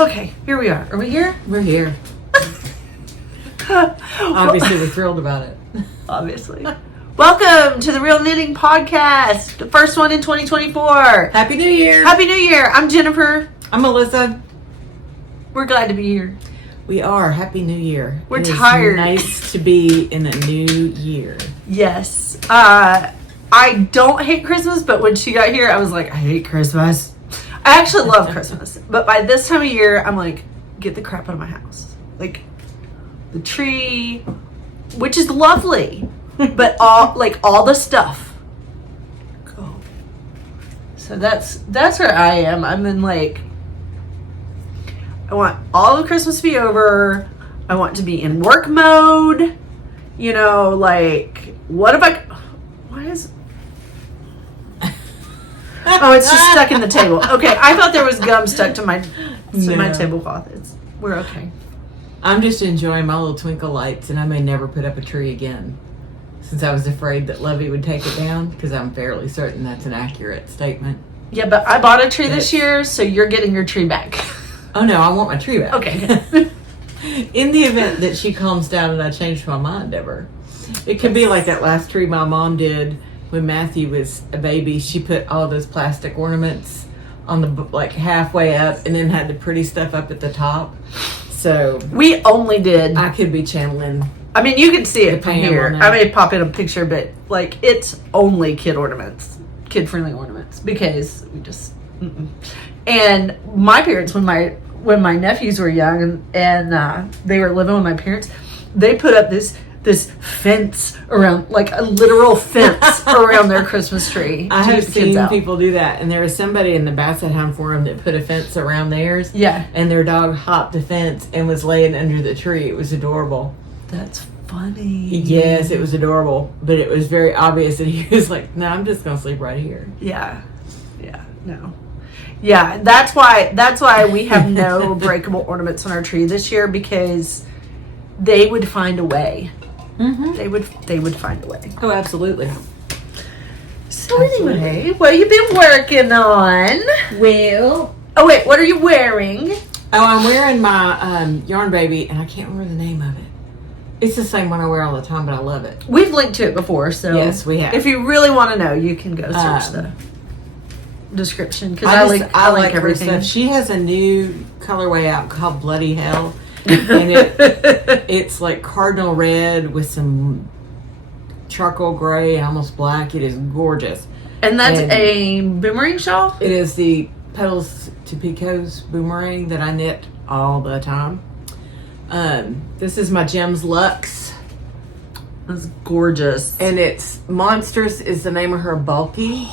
Okay, here we are. Are we here? We're here. Obviously, we're thrilled about it. Obviously. Welcome to the Real Knitting Podcast, the first one in 2024. Happy New Year. Happy New Year. I'm Jennifer. I'm Melissa. We're glad to be here. We are. Happy New Year. We're tired. It's nice to be in a new year. Yes. I don't hate Christmas, but when she got here, I was like, I hate Christmas. I actually love Christmas, but by this time of year, I'm like, get the crap out of my house. Like, the tree, which is lovely, but all the stuff. Go. So that's where I am. I'm in like, I want all of Christmas to be over. I want to be in work mode. You know, like, what is... Oh, it's just stuck in the table. Okay, I thought there was gum stuck to my tablecloth. We're okay. I'm just enjoying my little twinkle lights, and I may never put up a tree again, since I was afraid that Lovey would take it down, because I'm fairly certain that's an accurate statement. Yeah, but I bought a tree this year, so you're getting your tree back. Oh no, I want my tree back. Okay. In the event that she calms down and I change my mind ever. It could be like that last tree my mom did when Matthew was a baby. She put all those plastic ornaments on the like halfway up and then had the pretty stuff up at the top. So we only did. I could be channeling. I mean, you can see it from here. I may pop in a picture, but like it's only kid friendly ornaments, because we just. And my parents, when my nephews were young and they were living with my parents, they put up this fence around, like a literal fence around their Christmas tree. I have seen people do that, and there was somebody in the Basset Hound Forum that put a fence around theirs. Yeah. And their dog hopped the fence and was laying under the tree. It was adorable. That's funny. Yes, it was adorable, but it was very obvious that he was like, no, I'm just going to sleep right here. Yeah. Yeah, no. Yeah, that's why we have no breakable ornaments on our tree this year, because they would find a way. Mm-hmm. They would find a way. Oh, absolutely. So anyway, what you been working on? Well, oh wait, what are you wearing? Oh, I'm wearing my Yarn Baby, and I can't remember the name of it. It's the same one I wear all the time, but I love it. We've linked to it before, so yes, we have. If you really want to know, you can go search the description, because I like like everything. Her stuff. She has a new colorway out called Bloody Hell. And it's like cardinal red with some charcoal gray and almost black. It is gorgeous. And that's a boomerang shawl? It is the Petals to Picots boomerang that I knit all the time. This is my Gems Luxe. That's gorgeous. And it's Monstrous is the name of her bulky.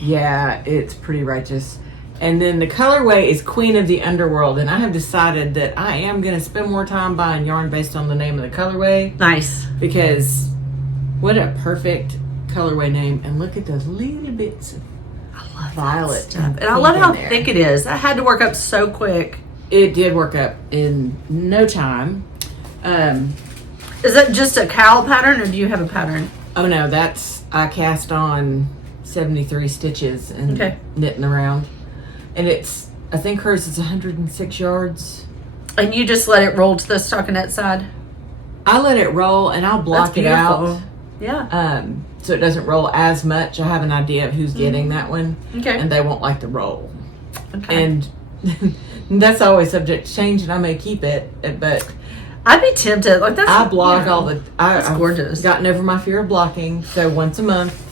Yeah, it's pretty righteous. And then the colorway is Queen of the Underworld, and I have decided that I am going to spend more time buying yarn based on the name of the colorway. Nice. Because what a perfect colorway name. And look at those little bits of violet. And I love how thick it is. I had to work up so quick. It did work up in no time. Is that just a COWL pattern, or do you have a pattern? Oh no, I cast on 73 stitches and knitting around. And I think hers is 106 yards. And you just let it roll to the stockinette side? I let it roll, and I'll block it out. Yeah. So it doesn't roll as much. I have an idea of who's getting that one. Okay. And they won't like the roll. Okay. And that's always subject to change, and I may keep it, but I'd be tempted. Like that's. I block all the. That's gorgeous. I've gotten over my fear of blocking, so once a month,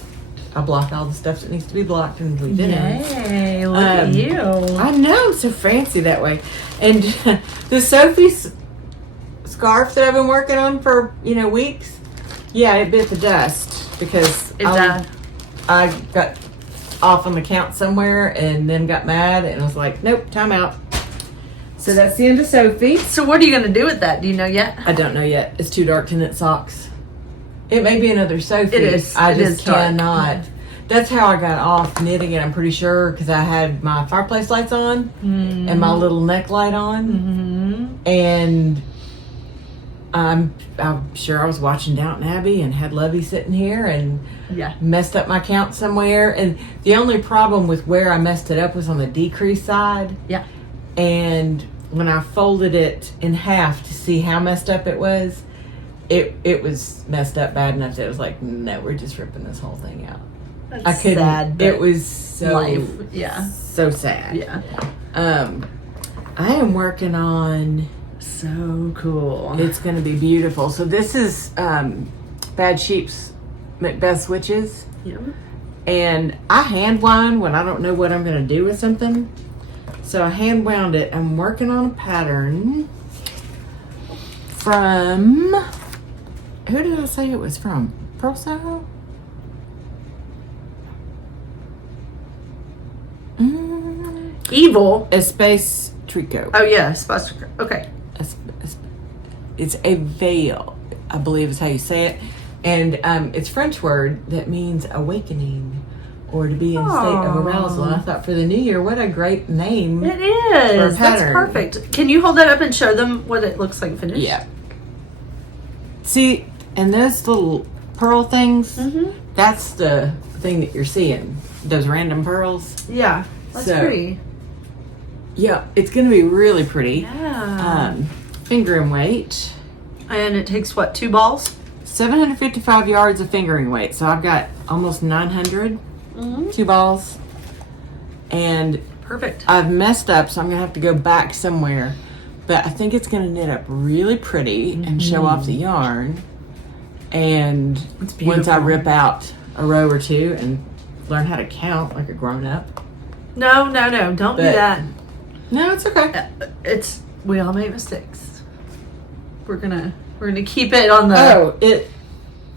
I block all the stuff that needs to be blocked and leave it in. Yay, look at you. I know, I'm so fancy that way. And the Sophie's scarf that I've been working on for, weeks, it bit the dust because I got off on the count somewhere and then got mad and was like, nope, time out. So that's the end of Sophie. So what are you going to do with that? Do you know yet? I don't know yet. It's too dark to knit socks. It may be another Sophie. It is. I it just is dark. cannot. That's how I got off knitting it, I'm pretty sure, because I had my fireplace lights on and my little neck light on. And I'm sure I was watching Downton Abbey and had Lovey sitting here and messed up my count somewhere. And the only problem with where I messed it up was on the decrease side. Yeah. And when I folded it in half to see how messed up it was, it was messed up bad enough that it was like, no, we're just ripping this whole thing out. That's I couldn't. sad, It was so life. Yeah. so sad. Yeah. I am working on. So cool. It's going to be beautiful. So this is Bad Sheep's MacBeth switches. Yeah. And I hand wind when I don't know what I'm going to do with something. So I hand wound it. I'm working on a pattern from, who did I say it was from? Pearl Soho? Evil. Espace Trico. Oh yeah, Spice. Okay. It's a veil, I believe is how you say it. And it's French word that means awakening or to be in a state of arousal. And I thought for the new year, what a great name. It is. That's pattern. perfect. Can you hold that up and show them what it looks like finished? Yeah. See, and those little pearl things, that's the thing that you're seeing. Those random pearls. Yeah. That's pretty. Yeah, it's going to be really pretty. Yeah. Fingering weight. And it takes what, 2 balls? 755 yards of fingering weight. So I've got almost 900. 2 balls. And perfect. I've messed up, so I'm going to have to go back somewhere. But I think it's going to knit up really pretty and show off the yarn. And once I rip out a row or two and learn how to count like a grown-up. No. Don't do that. No, it's okay. We all make mistakes. We're gonna keep it on the.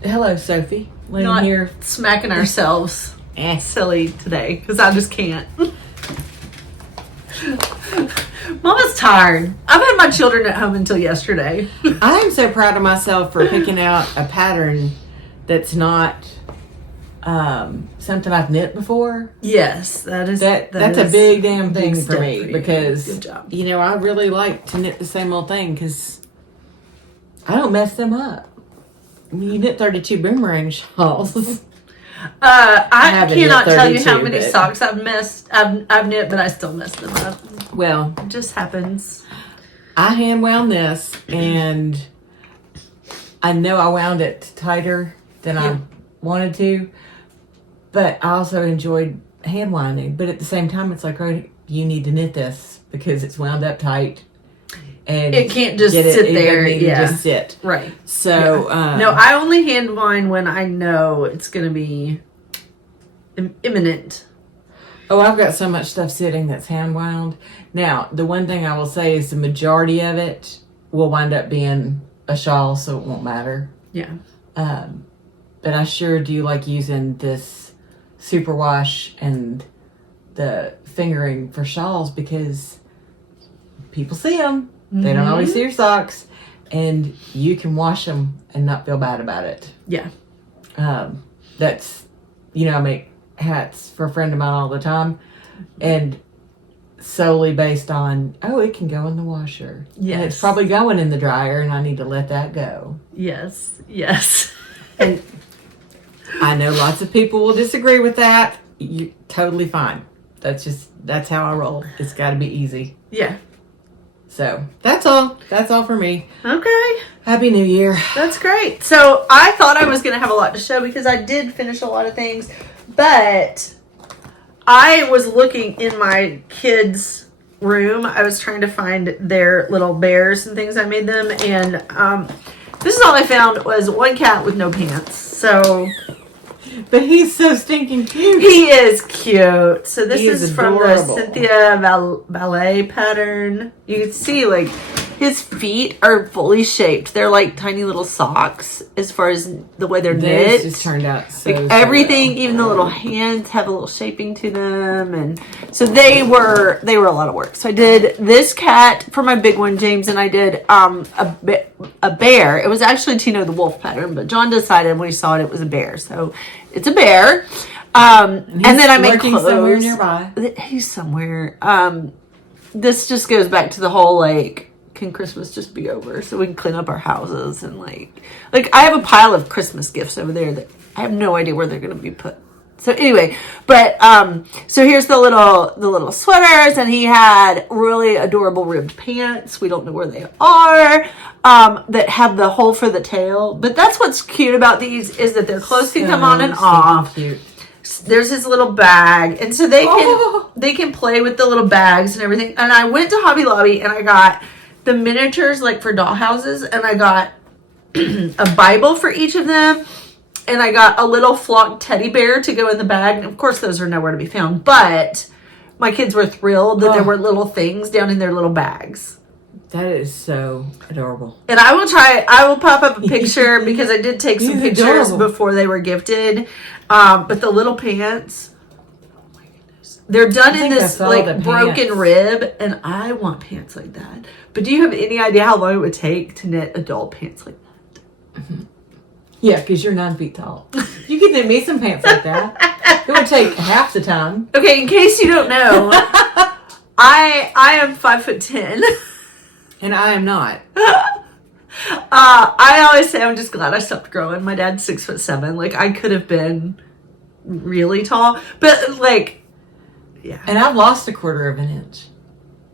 Hello, Sophie. Not here smacking ourselves silly today because I just can't. Mama's tired. I've had my children at home until yesterday. I am so proud of myself for picking out a pattern that's not something I've knit before. Yes, that's a big damn thing for me because good job. I really like to knit the same old thing because I don't mess them up. I mean, you knit 32 boomerang shawls. I cannot tell you how many socks I've missed. I've knit, but I still mess them up. Well, it just happens. I hand wound this, and I know I wound it tighter than I wanted to, but I also enjoyed hand winding. But at the same time, it's like, oh, you need to knit this because it's wound up tight. And it can't just sit there. Just sit. Right. So no, I only hand wind when I know it's going to be imminent. Oh, I've got so much stuff sitting that's hand wound. Now, the one thing I will say is the majority of it will wind up being a shawl, so it won't matter. Yeah. But I sure do like using this superwash and the fingering for shawls because people see them. They don't always see your socks, and you can wash them and not feel bad about it. Yeah. That's, I make hats for a friend of mine all the time, and solely based on, it can go in the washer. Yes. And it's probably going in the dryer, and I need to let that go. Yes. And I know lots of people will disagree with that. You're totally fine. That's how I roll. It's got to be easy. Yeah. So that's all. That's all for me. Okay. Happy New Year. That's great. So I thought I was going to have a lot to show because I did finish a lot of things, but I was looking in my kids' room. I was trying to find their little bears and things I made them, and this is all I found was one cat with no pants. So. But he's so stinking cute. He is cute. So this is from adorable. the Cynthia Ballet pattern. You can see like his feet are fully shaped. They're like tiny little socks as far as the way they're knit. Just turned out so everything, well. even the little hands have a little shaping to them, and so they were a lot of work. So I did this cat for my big one, James, and I did a bear. It was actually Tino the wolf pattern, but John decided when he saw it was a bear. So it's a bear. And then I made clothes. Somewhere nearby. He's somewhere. This just goes back to the whole like, can Christmas just be over so we can clean up our houses and like I have a pile of Christmas gifts over there that I have no idea where they're going to be put. So anyway, but so here's the little sweaters, and he had really adorable ribbed pants. We don't know where they are. That have the hole for the tail. But that's what's cute about these is that their clothes can come on and off. Cute. There's his little bag, and so they can play with the little bags and everything. And I went to Hobby Lobby and I got the miniatures like for dollhouses, and I got a Bible for each of them. And I got a little flocked teddy bear to go in the bag. And of course, those are nowhere to be found. But my kids were thrilled that there were little things down in their little bags. That is so adorable. And I will pop up a picture because I did take some pictures before they were gifted. But the little pants, oh my goodness. They're done in this like broken rib. And I want pants like that. But do you have any idea how long it would take to knit adult pants like that? Mm-hmm. Yeah, because you're 9 feet tall. You could knit me some pants like that. It would take half the time. Okay, in case you don't know, I am 5'10", and I am not. I always say I'm just glad I stopped growing. My dad's 6'7". Like I could have been really tall, but like, yeah. And I've lost 1/4 of an inch.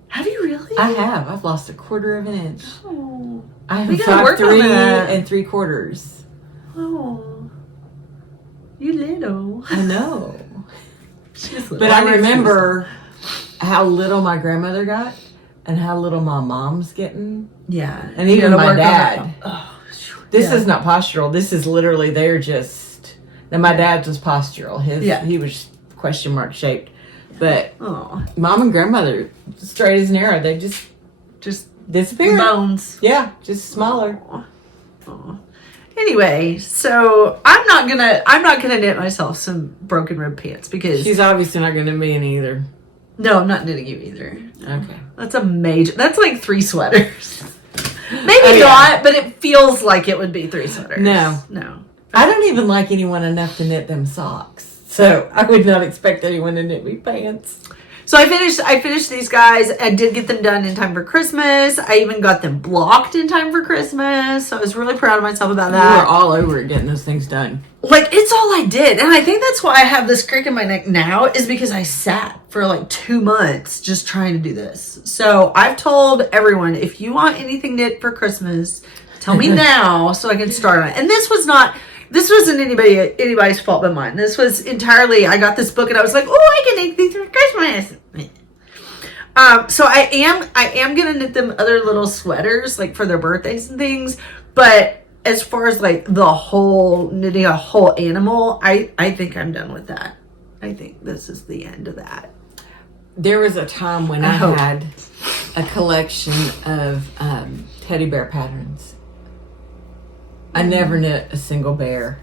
Have you really? I have. I've lost 1/4 of an inch. Oh, I am 5'3" 3/4. Oh, you little. I know. But I remember how little my grandmother got and how little my mom's getting. Yeah. And even my dad. This is not postural. This is literally, they're just. Now, my dad's was postural. He was question mark shaped. But mom and grandmother, straight as an arrow, they just disappeared. Bones. Yeah, just smaller. Aww. Anyway, so I'm not gonna knit myself some broken rib pants because she's obviously not gonna be any either. No, I'm not knitting you either. Okay, that's like 3 sweaters. Maybe not, but it feels like it would be 3 sweaters. No. I don't even like anyone enough to knit them socks, so I would not expect anyone to knit me pants. So I finished these guys. I did get them done in time for Christmas. I even got them blocked in time for Christmas. So I was really proud of myself about that. You were all over it getting those things done. Like, it's all I did. And I think that's why I have this crick in my neck now is because I sat for like 2 months just trying to do this. So I've told everyone, if you want anything knit for Christmas, tell me now so I can start on it. And this wasn't anybody's fault but mine. This was entirely, I got this book and I was like, oh, I can knit these for Christmas. So I am going to knit them other little sweaters, like for their birthdays and things. But as far as like knitting a whole animal, I think I'm done with that. I think this is the end of that. There was a time when I had a collection of teddy bear patterns. I never knit a single bear.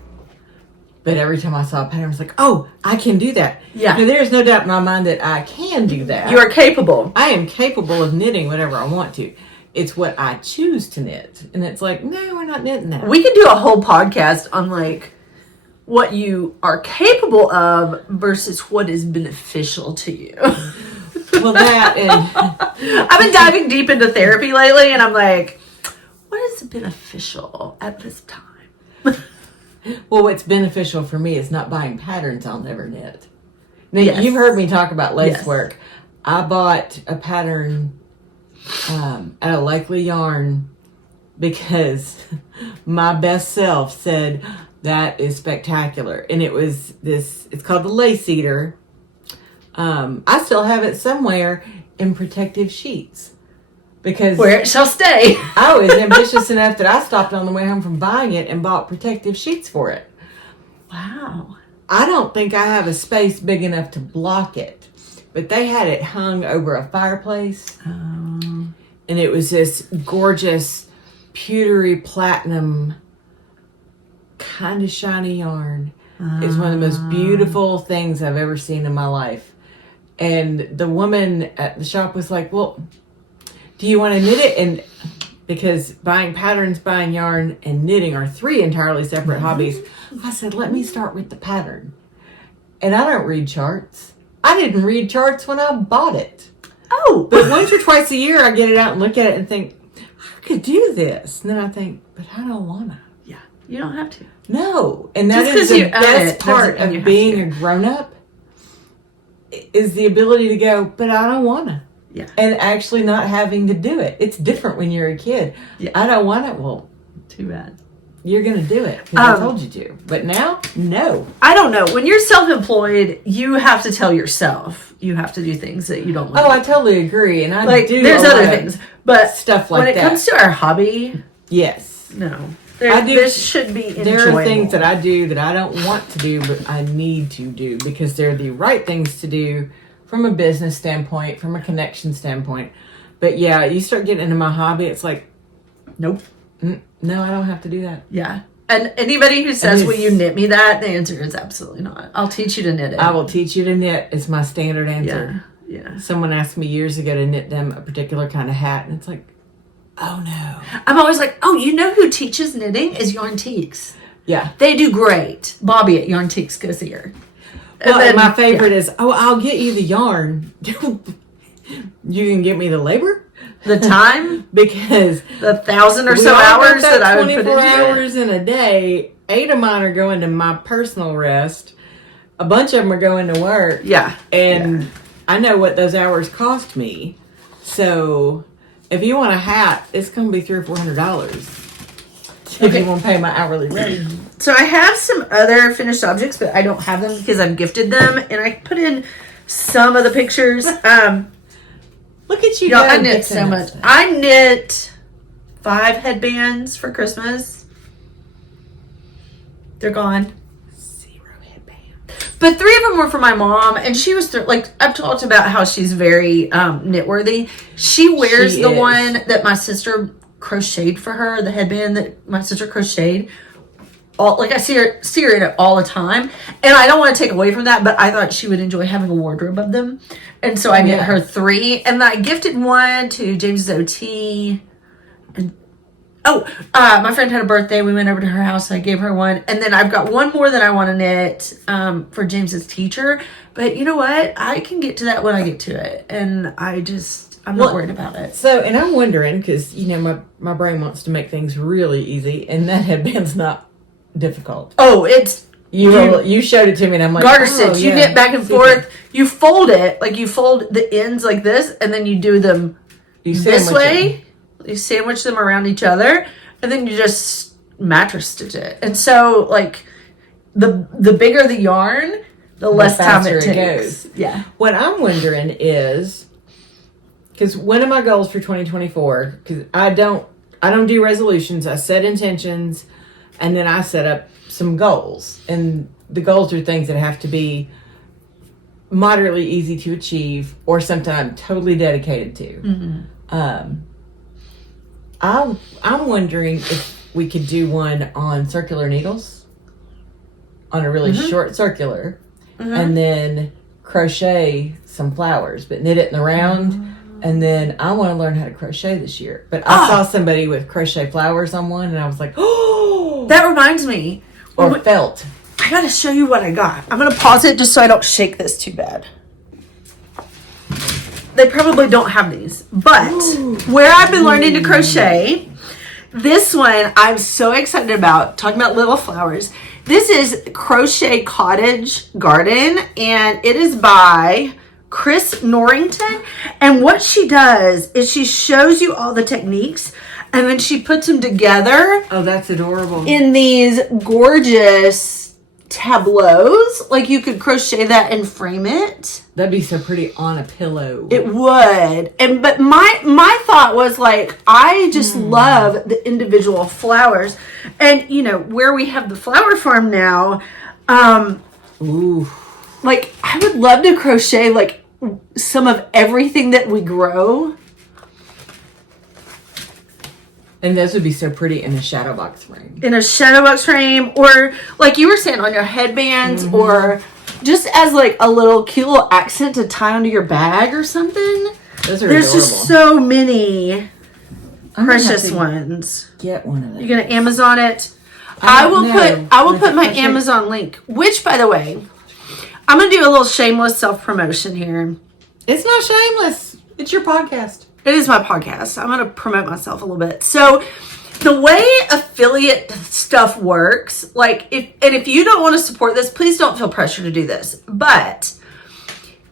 But every time I saw a pattern, I was like, oh, I can do that. Yeah. Now, there's no doubt in my mind that I can do that. You are capable. I am capable of knitting whatever I want to. It's what I choose to knit. And it's like, no, we're not knitting that. We could do a whole podcast on like what you are capable of versus what is beneficial to you. Well, that and... I've been diving deep into therapy lately, and I'm like, what is beneficial at this time? Well, what's beneficial for me is not buying patterns I'll never knit. Now, you've heard me talk about lace work. I bought a pattern at a Likely Yarn because my best self said, that is spectacular. And it was it's called the Lace Eater. I still have it somewhere in protective sheets. Because where it shall stay. I was ambitious enough that I stopped on the way home from buying it and bought protective sheets for it. Wow. I don't think I have a space big enough to block it. But they had it hung over a fireplace. And it was this gorgeous pewtery platinum kind of shiny yarn. It's one of the most beautiful things I've ever seen in my life. And the woman at the shop was like, well, do you want to knit it? And because buying patterns, buying yarn, and knitting are 3 entirely separate hobbies, I said, let me start with the pattern. And I don't read charts. I didn't read charts when I bought it. Oh. But once or twice a year, I get it out and look at it and think, I could do this. And then I think, but I don't want to. Yeah. You don't have to. No. And that Just is 'cause you the own best it part doesn't mean you of have being to. a grown-up is the ability to go, but I don't want to. Yeah. And actually not having to do it. It's different when you're a kid. Yeah. I don't want it. Well, Too bad. you're going to do it because I told you to. But now, no. I don't know. When you're self-employed, you have to tell yourself you have to do things that you don't want. Oh, I totally agree. And I like do there's a lot other of things, but stuff like when it that. comes to our hobby, Yes. no. I do- This should be enjoyable. There are things that I do that I don't want to do, but I need to do because they're the right things to do from a business standpoint, from a connection standpoint. But yeah, you start getting into my hobby, it's like, Nope. No, I don't have to do that. Yeah. And anybody who says, And will you knit me that? The answer is absolutely not. I'll teach you to knit it. I will teach you to knit is my standard answer. Yeah. Someone asked me years ago to knit them a particular kind of hat, and it's like, oh no. I'm always like, oh, you know who teaches knitting is Yarntiques. Yeah. They do great. Bobby at Yarntiques, go see her. Well, and my favorite is, I'll get you the yarn. You can get me the labor? The time, Because the 1,000 or we so all got hours that I would put 24 into it. hours in a day. 8 of mine are going to my personal rest. A bunch of them are going to work. Yeah. And I know what those hours cost me. So if you want a hat, it's going to be $300 or $400. If Okay. you want to pay my hourly rate. So I have some other finished objects, but I don't have them because I've gifted them, and I put in some of the pictures. Look at you. Y'all, I go knit gifting so us much. stuff. I knit 5 headbands for Christmas. They're gone. 0 headband. But 3 of them were for my mom, and she was like, I've talked about how she's very knit worthy. She wears She the is. one that my sister crocheted for her, the headband that my sister crocheted. I see her in it all the time, and I don't want to take away from that, but I thought she would enjoy having a wardrobe of them, and so I knit her 3, and I gifted one to James's OT, and my friend had a birthday. We went over to her house. I gave her one, and then I've got one more that I want to knit for James's teacher. But you know what? I can get to that when I get to it, and I'm not worried about it. So, and I'm wondering, because, my brain wants to make things really easy, and that headband's not difficult. Oh, it's You showed it to me, and I'm like, garter stitch. You yeah, knit back and super. forth. You fold it, like you fold the ends like this, and then you do them You this sandwich way. You sandwich them around each other, and then you just mattress stitch it. And so, like, the bigger the yarn, the less time faster it it takes. goes. Yeah. What I'm wondering is, because one of my goals for 2024, because I don't do resolutions. I set intentions, and then I set up some goals. And the goals are things that have to be moderately easy to achieve or something I'm totally dedicated to. Mm-hmm. I'm wondering if we could do one on circular needles, on a really short circular, and then crochet some flowers, but knit it in the round. And then I want to learn how to crochet this year. But I saw somebody with crochet flowers on one, and I was like, oh! That reminds me. Or felt. I gotta show you what I got. I'm gonna pause it just so I don't shake this too bad. They probably don't have these, but where I've been learning to crochet, this one I'm so excited about. Talking about little flowers. This is Crochet Cottage Garden, and it is by Kris Norrington. And what she does is she shows you all the techniques, and then she puts them together Oh, that's adorable. in these gorgeous tableaus. Like, you could crochet that and frame it. That'd be so pretty on a pillow. It would. But my thought was, like, I just love the individual flowers. And where we have the flower farm now, Ooh. like, I would love to crochet like some of everything that we grow. And those would be so pretty in a shadow box frame. In a shadow box frame, or like you were saying, on your headbands, or just as like a little cute little accent to tie onto your bag or something. Those are There's adorable. just so many I'm gonna precious have to ones. Get one of those. You're gonna Amazon it. I I will don't know. put my Crochet? Amazon link, which, by the way, I'm gonna do a little shameless self promotion here. It's not shameless. It's your podcast. It is my podcast. I'm going to promote myself a little bit. So the way affiliate stuff works, like if you don't want to support this, please don't feel pressure to do this. But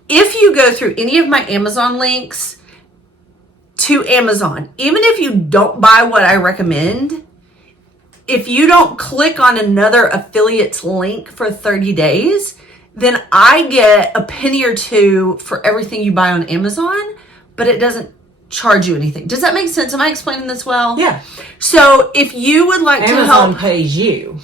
if you go through any of my Amazon links to Amazon, even if you don't buy what I recommend, if you don't click on another affiliate's link for 30 days, then I get a penny or two for everything you buy on Amazon, but it doesn't charge you anything. Does that make sense? Am I explaining this well? Yeah. So if you would like to help, Amazon pays you,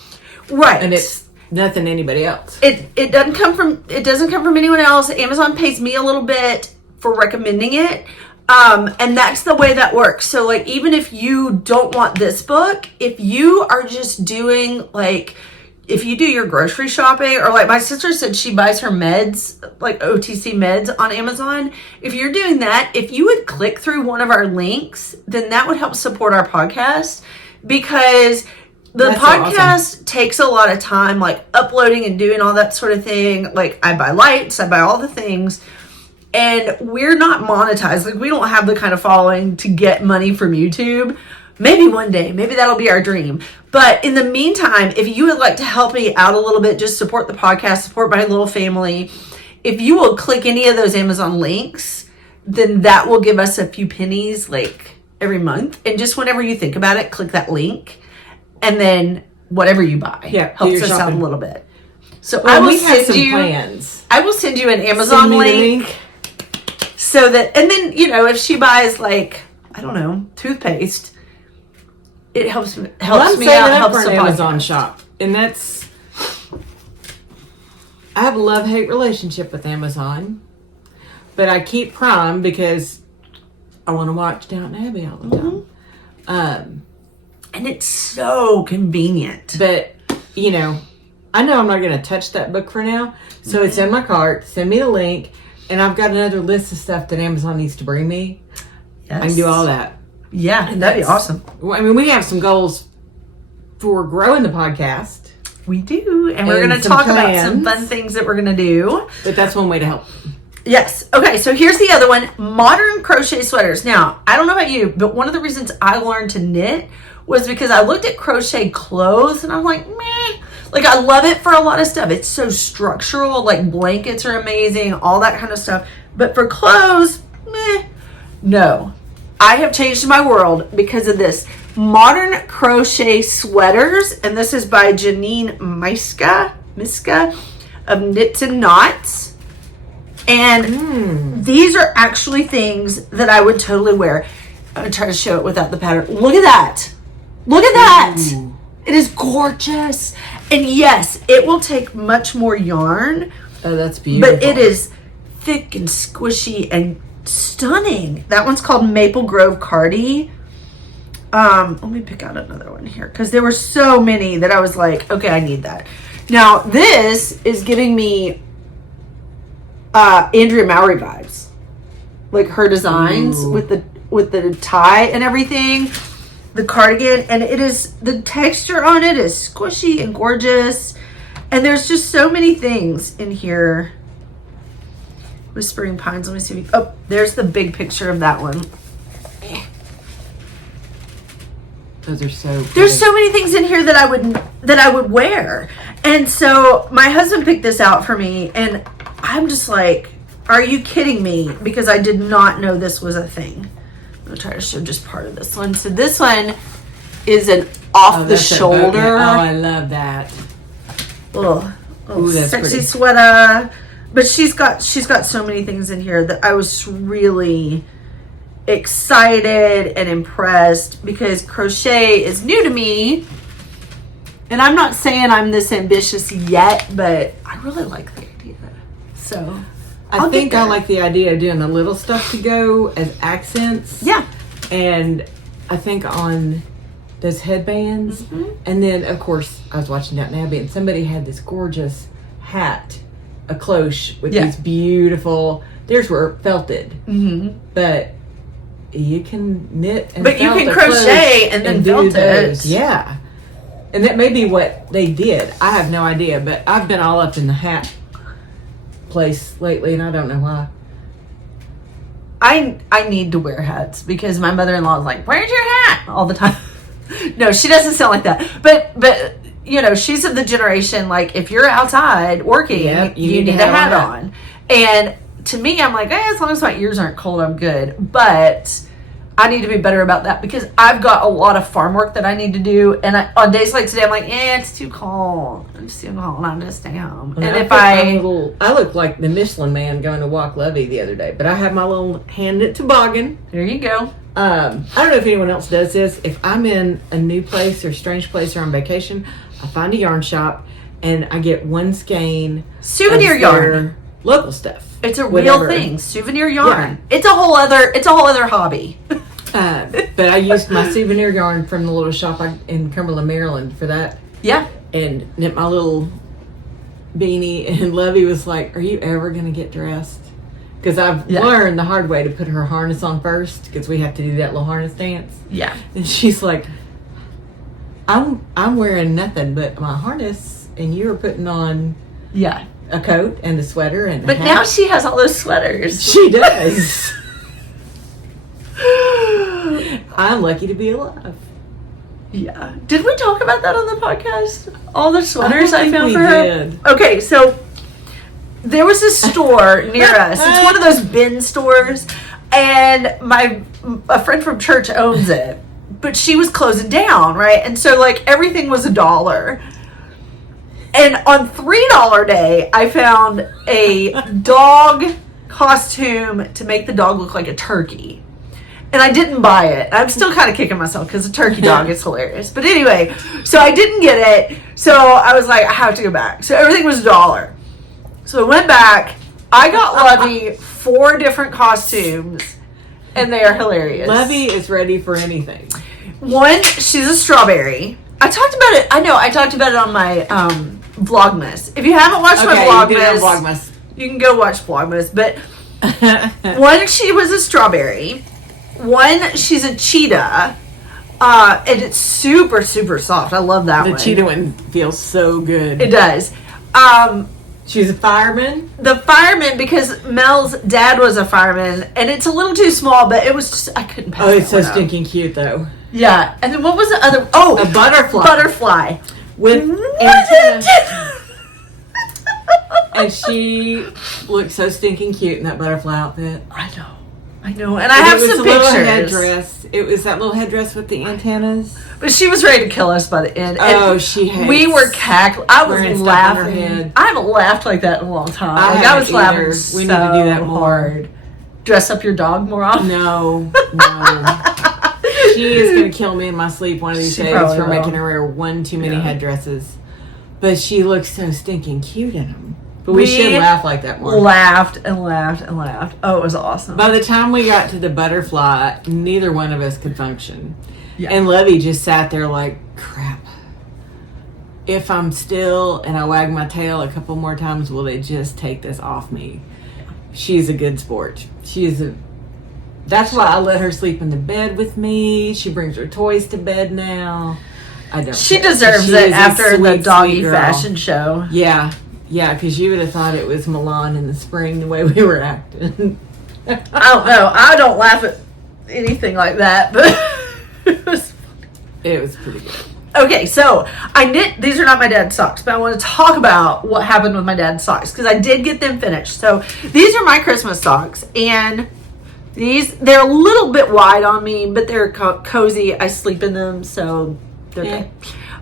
right? And it's nothing anybody else. It doesn't come from anyone else. Amazon pays me a little bit for recommending it. And that's the way that works. So like, even if you don't want this book, if you are just doing like, if you do your grocery shopping, or like my sister said, she buys her meds, like OTC meds on Amazon. If you're doing that, if you would click through one of our links, then that would help support our podcast, because the podcast takes a lot of time, like uploading and doing all that sort of thing. Like I buy lights, I buy all the things. And we're not monetized. Like, we don't have the kind of following to get money from YouTube. Maybe one day. Maybe that'll be our dream. But in the meantime, if you would like to help me out a little bit, just support the podcast, support my little family, if you will click any of those Amazon links, then that will give us a few pennies, like, every month. And just whenever you think about it, click that link. And then whatever you buy helps us out a little bit. So I will send you plans. I will send you an Amazon link. So that, and then, you know, if she buys like, I don't know, toothpaste, it helps me out. Helps for an Amazon shop. And that's, I have a love-hate relationship with Amazon, but I keep Prime because I want to watch Downton Abbey all the time. And it's so convenient. But, you know I'm not going to touch that book for now. So it's in my cart. Send me the link. And I've got another list of stuff that Amazon needs to bring me. Yes. I can do all that. Yeah, that'd be awesome. I mean, we have some goals for growing the podcast. We do. And we're going to talk about some fun things that we're going to do. But that's one way to help. Yes. Okay, so here's the other one. Modern crochet sweaters. Now, I don't know about you, but one of the reasons I learned to knit was because I looked at crochet clothes and I'm like, meh. Like, I love it for a lot of stuff. It's so structural. Like, blankets are amazing, all that kind of stuff. But for clothes, meh. No. I have changed my world because of this. Modern crochet sweaters. And this is by Janine Miska of Knits and Knots. And these are actually things that I would totally wear. I'm going to try to show it without the pattern. Look at that. Look at that. Ooh. It is gorgeous. And yes, it will take much more yarn. Oh, that's beautiful. But it is thick and squishy and stunning. That one's called Maple Grove Cardi. Let me pick out another one here, because there were so many that I was like, okay, I need that. Now, this is giving me Andrea Mowry vibes. Like her designs with the tie and everything. The cardigan, and it is, the texture on it is squishy and gorgeous, and there's just so many things in here. Whispering Pines, let me see. Oh, there's the big picture of that one. Those are so pretty. There's so many things in here that I would wear. And so my husband picked this out for me, and I'm just like, are you kidding me? Because I did not know this was a thing. I'm going to try to show just part of this one. So this one is an off-the-shoulder. Oh, I love that. Little sexy pretty. Sweater. But she's got so many things in here that I was really excited and impressed, because crochet is new to me. And I'm not saying I'm this ambitious yet, but I really like the idea. So I think I like the idea of doing the little stuff to go as accents. Yeah. And I think on those headbands. And then, of course, I was watching Downton Abbey, and somebody had this gorgeous hat, a cloche with these beautiful, theirs were felted. But you can knit and but you can crochet and then felt it. Yeah. And that may be what they did. I have no idea, but I've been all up in the hat place lately, and I don't know why. I need to wear hats because my mother-in-law is like, "Where's your hat?" all the time. No, she doesn't sound like that. But you know, she's of the generation, like, if you're outside working, you need a hat on. And to me, I'm like, as long as my ears aren't cold, I'm good. But I need to be better about that because I've got a lot of farm work that I need to do. And on days like today, I'm like, it's too cold. It's too cold. I'm just staying home. Well, and if I look like the Michelin Man going to walk Lovey the other day, but I have my little hand-knit toboggan. There you go. I don't know if anyone else does this. If I'm in a new place or strange place or on vacation, I find a yarn shop and I get one skein souvenir yarn, local stuff. It's a real thing. Souvenir yarn. Yeah. It's a whole other hobby. But I used my souvenir yarn from the little shop in Cumberland, Maryland for that. Yeah. And knit my little beanie, and Lovey was like, "Are you ever going to get dressed?" Because I've learned the hard way to put her harness on first, because we have to do that little harness dance. Yeah. And she's like, I'm wearing nothing but my harness, and you were putting on a coat and a sweater and But now she has all those sweaters. She does. I'm lucky to be alive. Yeah. Did we talk about that on the podcast? All the sweaters I found for her? Did. Okay, so there was a store near us. It's one of those bin stores, and a friend from church owns it. But she was closing down, right? And so, like, everything was $1. And on $3 day, I found a dog costume to make the dog look like a turkey. And I didn't buy it. I'm still kind of kicking myself because a turkey dog is hilarious. But anyway, so I didn't get it. So I was like, I have to go back. So everything was $1. So I went back. I got Lovey 4 different costumes. And they are hilarious. Lovey is ready for anything. One, she's a strawberry. I talked about it. I know. I talked about it on my Vlogmas. If you haven't watched my Vlogmas, you can go watch Vlogmas. But one, she was a strawberry. One, she's a cheetah. And it's super, super soft. I love that one. The cheetah one feels so good. It does. She's a fireman? The fireman, because Mel's dad was a fireman, and it's a little too small, but it was just, I couldn't pass it. Oh, it's so stinking cute, though. Yeah. And then what was the other? Oh, a butterfly. Butterfly. With antenna. And she looked so stinking cute in that butterfly outfit. I know. And I have some pictures. Headdress. It was that little headdress with the antennas. But she was ready to kill us by the end. And she hates. We were cackling. I was laughing. I haven't laughed like that in a long time. I was laughing. We need to do that more. Hard. Dress up your dog more often. No. She is going to kill me in my sleep one of these days for making her wear one too many headdresses. But she looks so stinking cute in them. But we should laugh like that more. Laughed and laughed and laughed. Oh, it was awesome. By the time we got to the butterfly, neither one of us could function. Yeah. And Lovey just sat there like, crap. If I'm still and I wag my tail a couple more times, will they just take this off me? She's a good sport. That's why I let her sleep in the bed with me. She brings her toys to bed now. She deserves it after the doggy fashion show. Yeah. Yeah, because you would have thought it was Milan in the spring the way we were acting. I don't know. I don't laugh at anything like that, but it was funny. It was pretty good. Okay, so I knit. These are not my dad's socks, but I want to talk about what happened with my dad's socks because I did get them finished. So these are my Christmas socks, and they're a little bit wide on me, but they're cozy. I sleep in them, so they're good.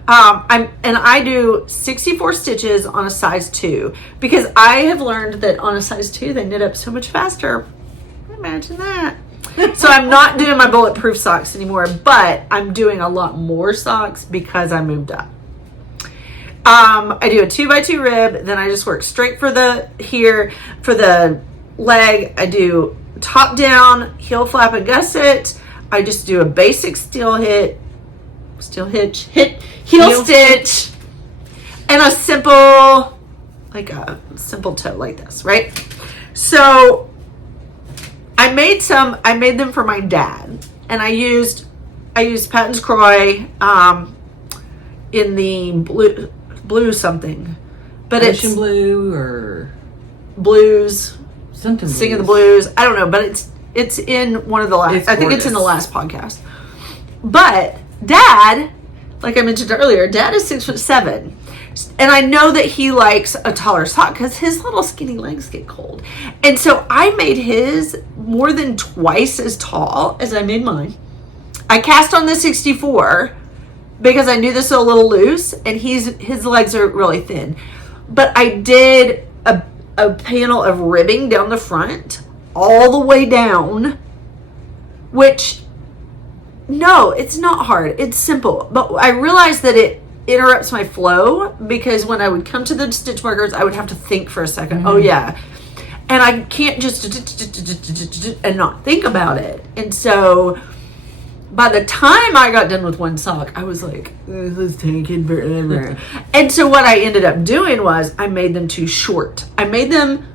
I do 64 stitches on a size 2 because I have learned that on a size 2 they knit up so much faster. Imagine that. So I'm not doing my bulletproof socks anymore, but I'm doing a lot more socks because I moved up. I do a 2x2 rib, then I just work straight for the leg. I do top down, heel flap and gusset. I just do a basic heel stitch, and a simple toe like this, right? So I made them for my dad, and I used Patons Kroy in the blue something, but Ocean it's blue or blues, something singing the blues. I don't know, but it's in one of the last. I think it's in the last podcast, but Dad, like I mentioned earlier, Dad is 6'7". And I know that he likes a taller sock because his little skinny legs get cold. And so I made his more than twice as tall as I made mine. I cast on the 64 because I knew this was a little loose and his legs are really thin. But I did a panel of ribbing down the front all the way down, which, no, it's not hard. It's simple. But I realized that it interrupts my flow because when I would come to the stitch markers, I would have to think for a second. Mm-hmm. Oh, yeah. And I can't just and not think about it. And so by the time I got done with one sock, I was like, this is taking forever. And so what I ended up doing was I made them too short. I made them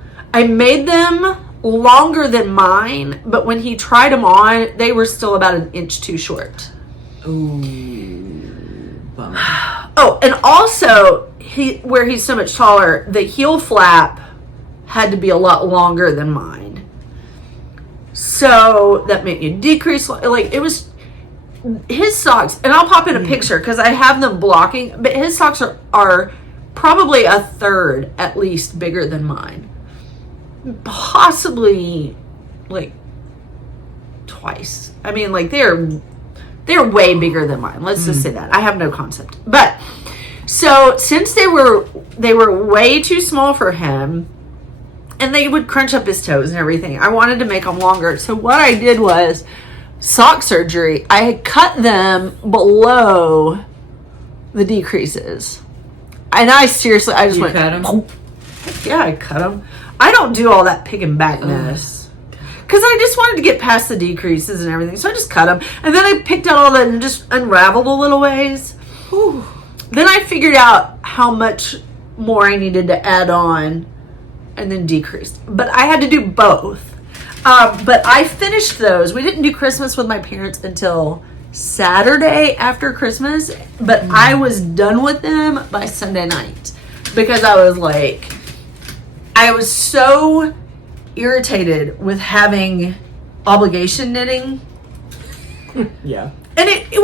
longer than mine, but when he tried them on, they were still about an inch too short. Ooh, bummer. Oh, and also where he's so much taller, the heel flap had to be a lot longer than mine. So that made you decrease, like it was his socks, and I'll pop in a picture because I have them blocking, but his socks are probably a third at least bigger than mine. Possibly like twice. I mean, like they're way bigger than mine. Let's just say that. I have no concept. But so since they were way too small for him and they would crunch up his toes and everything, I wanted to make them longer. So what I did was sock surgery. I had cut them below the decreases. And I just went cut them? Yeah, I cut them. I don't do all that picking back mess because I just wanted to get past the decreases and everything. So I just cut them. And then I picked out all that and just unraveled a little ways. Whew. Then I figured out how much more I needed to add on and then decreased. But I had to do both. But I finished those. We didn't do Christmas with my parents until Saturday after Christmas. But I was done with them by Sunday night because I was so irritated with having obligation knitting. Yeah. And it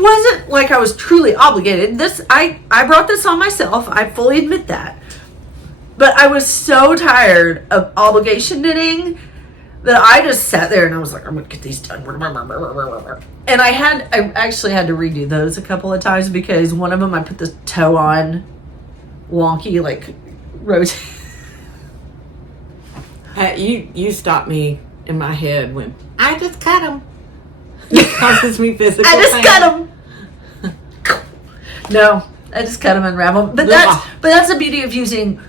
wasn't like I was truly obligated. I brought this on myself. I fully admit that. But I was so tired of obligation knitting that I just sat there and I was like, I'm going to get these done. And I actually had to redo those a couple of times because one of them I put the toe on wonky, like rotate. You stopped me in my head when I just cut them. It causes me physical pain. I just cut them. No, I just cut them and unravel. But that's the beauty of using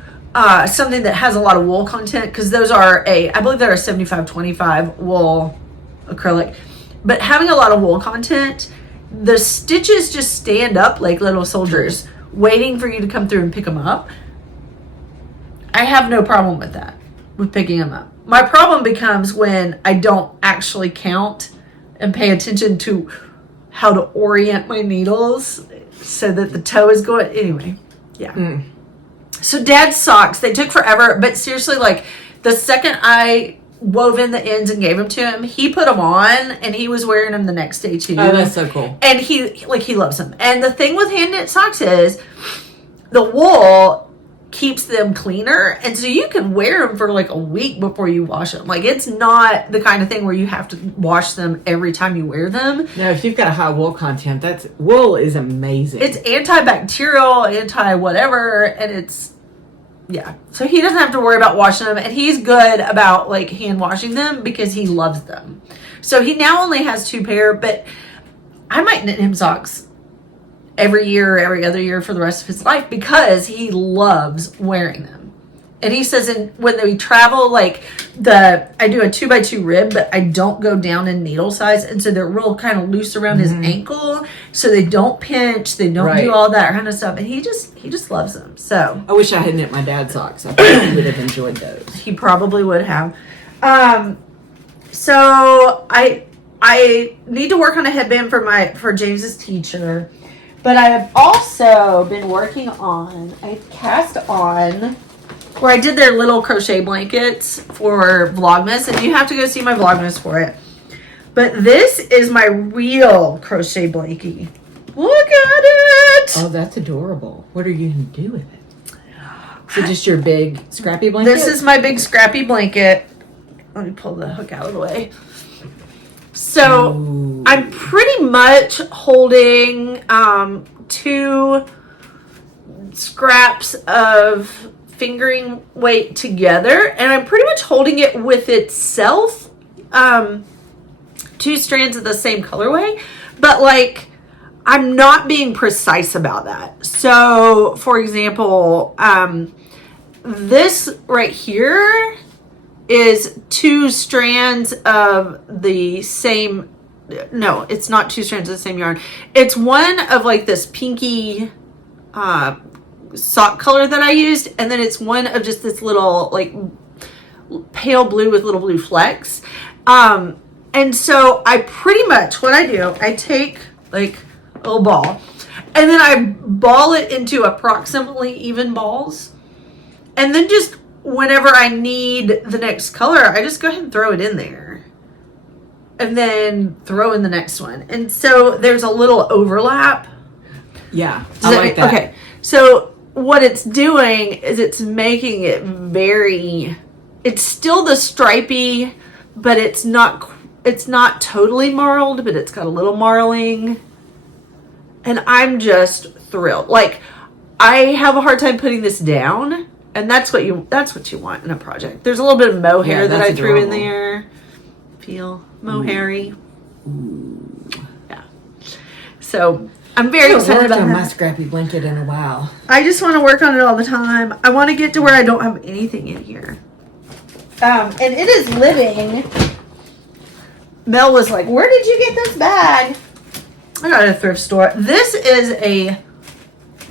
something that has a lot of wool content because those are I believe they're a 75-25 wool acrylic. But having a lot of wool content, the stitches just stand up like little soldiers waiting for you to come through and pick them up. I have no problem with that. With picking them up. My problem becomes when I don't actually count and pay attention to how to orient my needles so that the toe is going. Anyway, yeah. So Dad's socks, they took forever, but seriously, like the second I wove in the ends and gave them to him, he put them on and he was wearing them the next day too. Oh, that's so cool. And he loves them. And the thing with hand knit socks is the wool keeps them cleaner, and so you can wear them for like a week before you wash them. Like it's not the kind of thing where you have to wash them every time you wear them. No, if you've got a high wool content, wool is amazing. It's antibacterial, anti-whatever, and it's so he doesn't have to worry about washing them, and he's good about like hand washing them because he loves them. So he now only has 2 pair, but I might knit him socks every year or every other year for the rest of his life because he loves wearing them. And he says when we travel, like I do a 2x2 rib, but I don't go down in needle size. And so they're real kind of loose around his ankle. So they don't pinch. They don't do all that kind of stuff. And he just loves them. So I wish I had knit my dad's socks. I think he would have enjoyed those. He probably would have. So I need to work on a headband for James's teacher. But I have also been working on, I cast on, where I did their little crochet blankets for Vlogmas. And you have to go see my Vlogmas for it. But this is my real crochet blankie. Look at it! Oh, that's adorable. What are you going to do with it? So just your big scrappy blanket? This is my big scrappy blanket. Let me pull the hook out of the way. So Ooh. I'm pretty much holding 2 scraps of fingering weight together, and I'm pretty much holding it with itself. 2 strands of the same colorway, but like I'm not being precise about that. So for example, this right here is 2 strands of the same, no, it's not 2 strands of the same yarn. It's one of like this pinky sock color that I used, and then it's one of just this little like pale blue with little blue flecks. And so I pretty much, what I do, I take like a little ball, and then I ball it into approximately even balls, and then just whenever I need the next color, I just go ahead and throw it in there, and then throw in the next one. And so there's a little overlap. Yeah, I like that. Okay, so what it's doing is it's making it very, it's still the stripy, but it's not totally marled, but it's got a little marling. And I'm just thrilled. Like, I have a hard time putting this down, and that's what you want in a project. There's a little bit of mohair that I threw in there. Feel mohairy. Yeah. So I'm very excited about my scrappy blanket in a while. I just want to work on it all the time. I want to get to where I don't have anything in here. And it is living. Mel was like, "Where did you get this bag?" I got it at a thrift store. This is a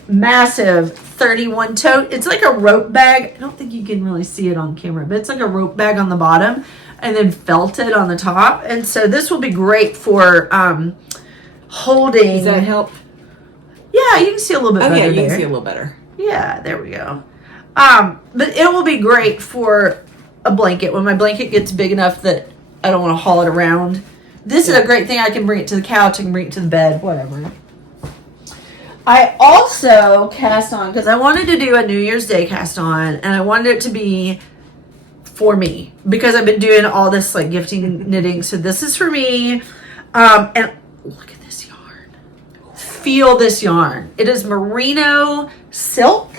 massive 31 tote. It's like a rope bag. I don't think you can really see it on camera, but it's like a rope bag on the bottom and then felted on the top. And so this will be great for holding. Does that help? Yeah, you can see a little bit better. Yeah, you there. can see a little better. Yeah, there we go. But it will be great for a blanket when my blanket gets big enough that I don't want to haul it around. This is a great thing. I can bring it to the couch. I can bring it to the bed, whatever. I also cast on, because I wanted to do a New Year's Day cast on, and I wanted it to be for me, because I've been doing all this like gifting knitting. So this is for me. And look at this yarn. Feel this yarn. It is merino silk.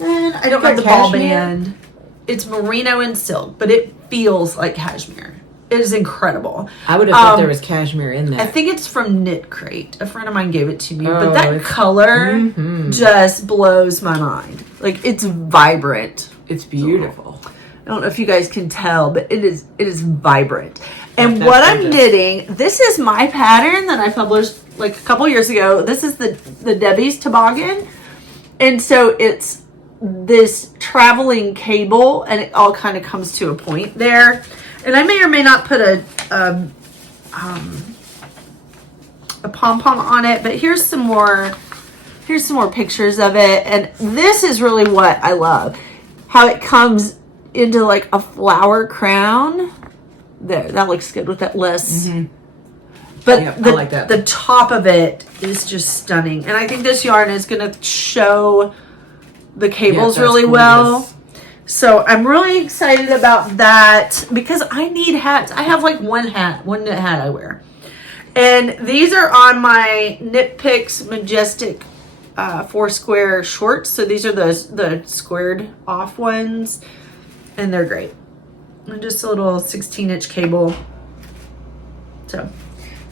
And I don't have the ball band. It's merino and silk, but it feels like cashmere. It is incredible. I would have thought there was cashmere in there. I think it's from Knit Crate. A friend of mine gave it to me. But that color just blows my mind. Like, it's vibrant. It's beautiful. I don't know if you guys can tell, but it is vibrant. And what I'm knitting, this is my pattern that I published like a couple years ago. This is the Debbie's Toboggan. And so it's this traveling cable, and it all kind of comes to a point there. And I may or may not put a pom-pom on it, but here's some more pictures of it. And this is really what I love. How it comes into like a flower crown. There, that looks good with that list. Mm-hmm. But I like that. The top of it is just stunning. And I think this yarn is going to show the cables really well. So I'm really excited about that because I need hats. I have like one knit hat I wear. And these are on my Knit Picks Majestic Foursquare shorts. So these are the squared off ones. And they're great. And just a little 16-inch cable. So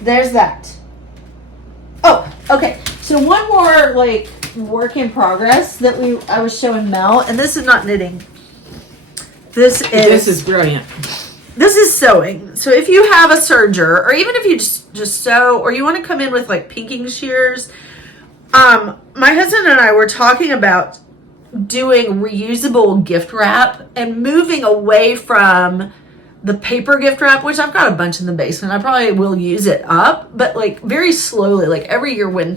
there's that. Oh, okay. So one more like work in progress that I was showing Mel, and this is not knitting. This is brilliant. This is sewing. So if you have a serger, or even if you just sew, or you want to come in with like pinking shears, my husband and I were talking about doing reusable gift wrap and moving away from the paper gift wrap, which I've got a bunch in the basement. I probably will use it up, but like very slowly, like every year when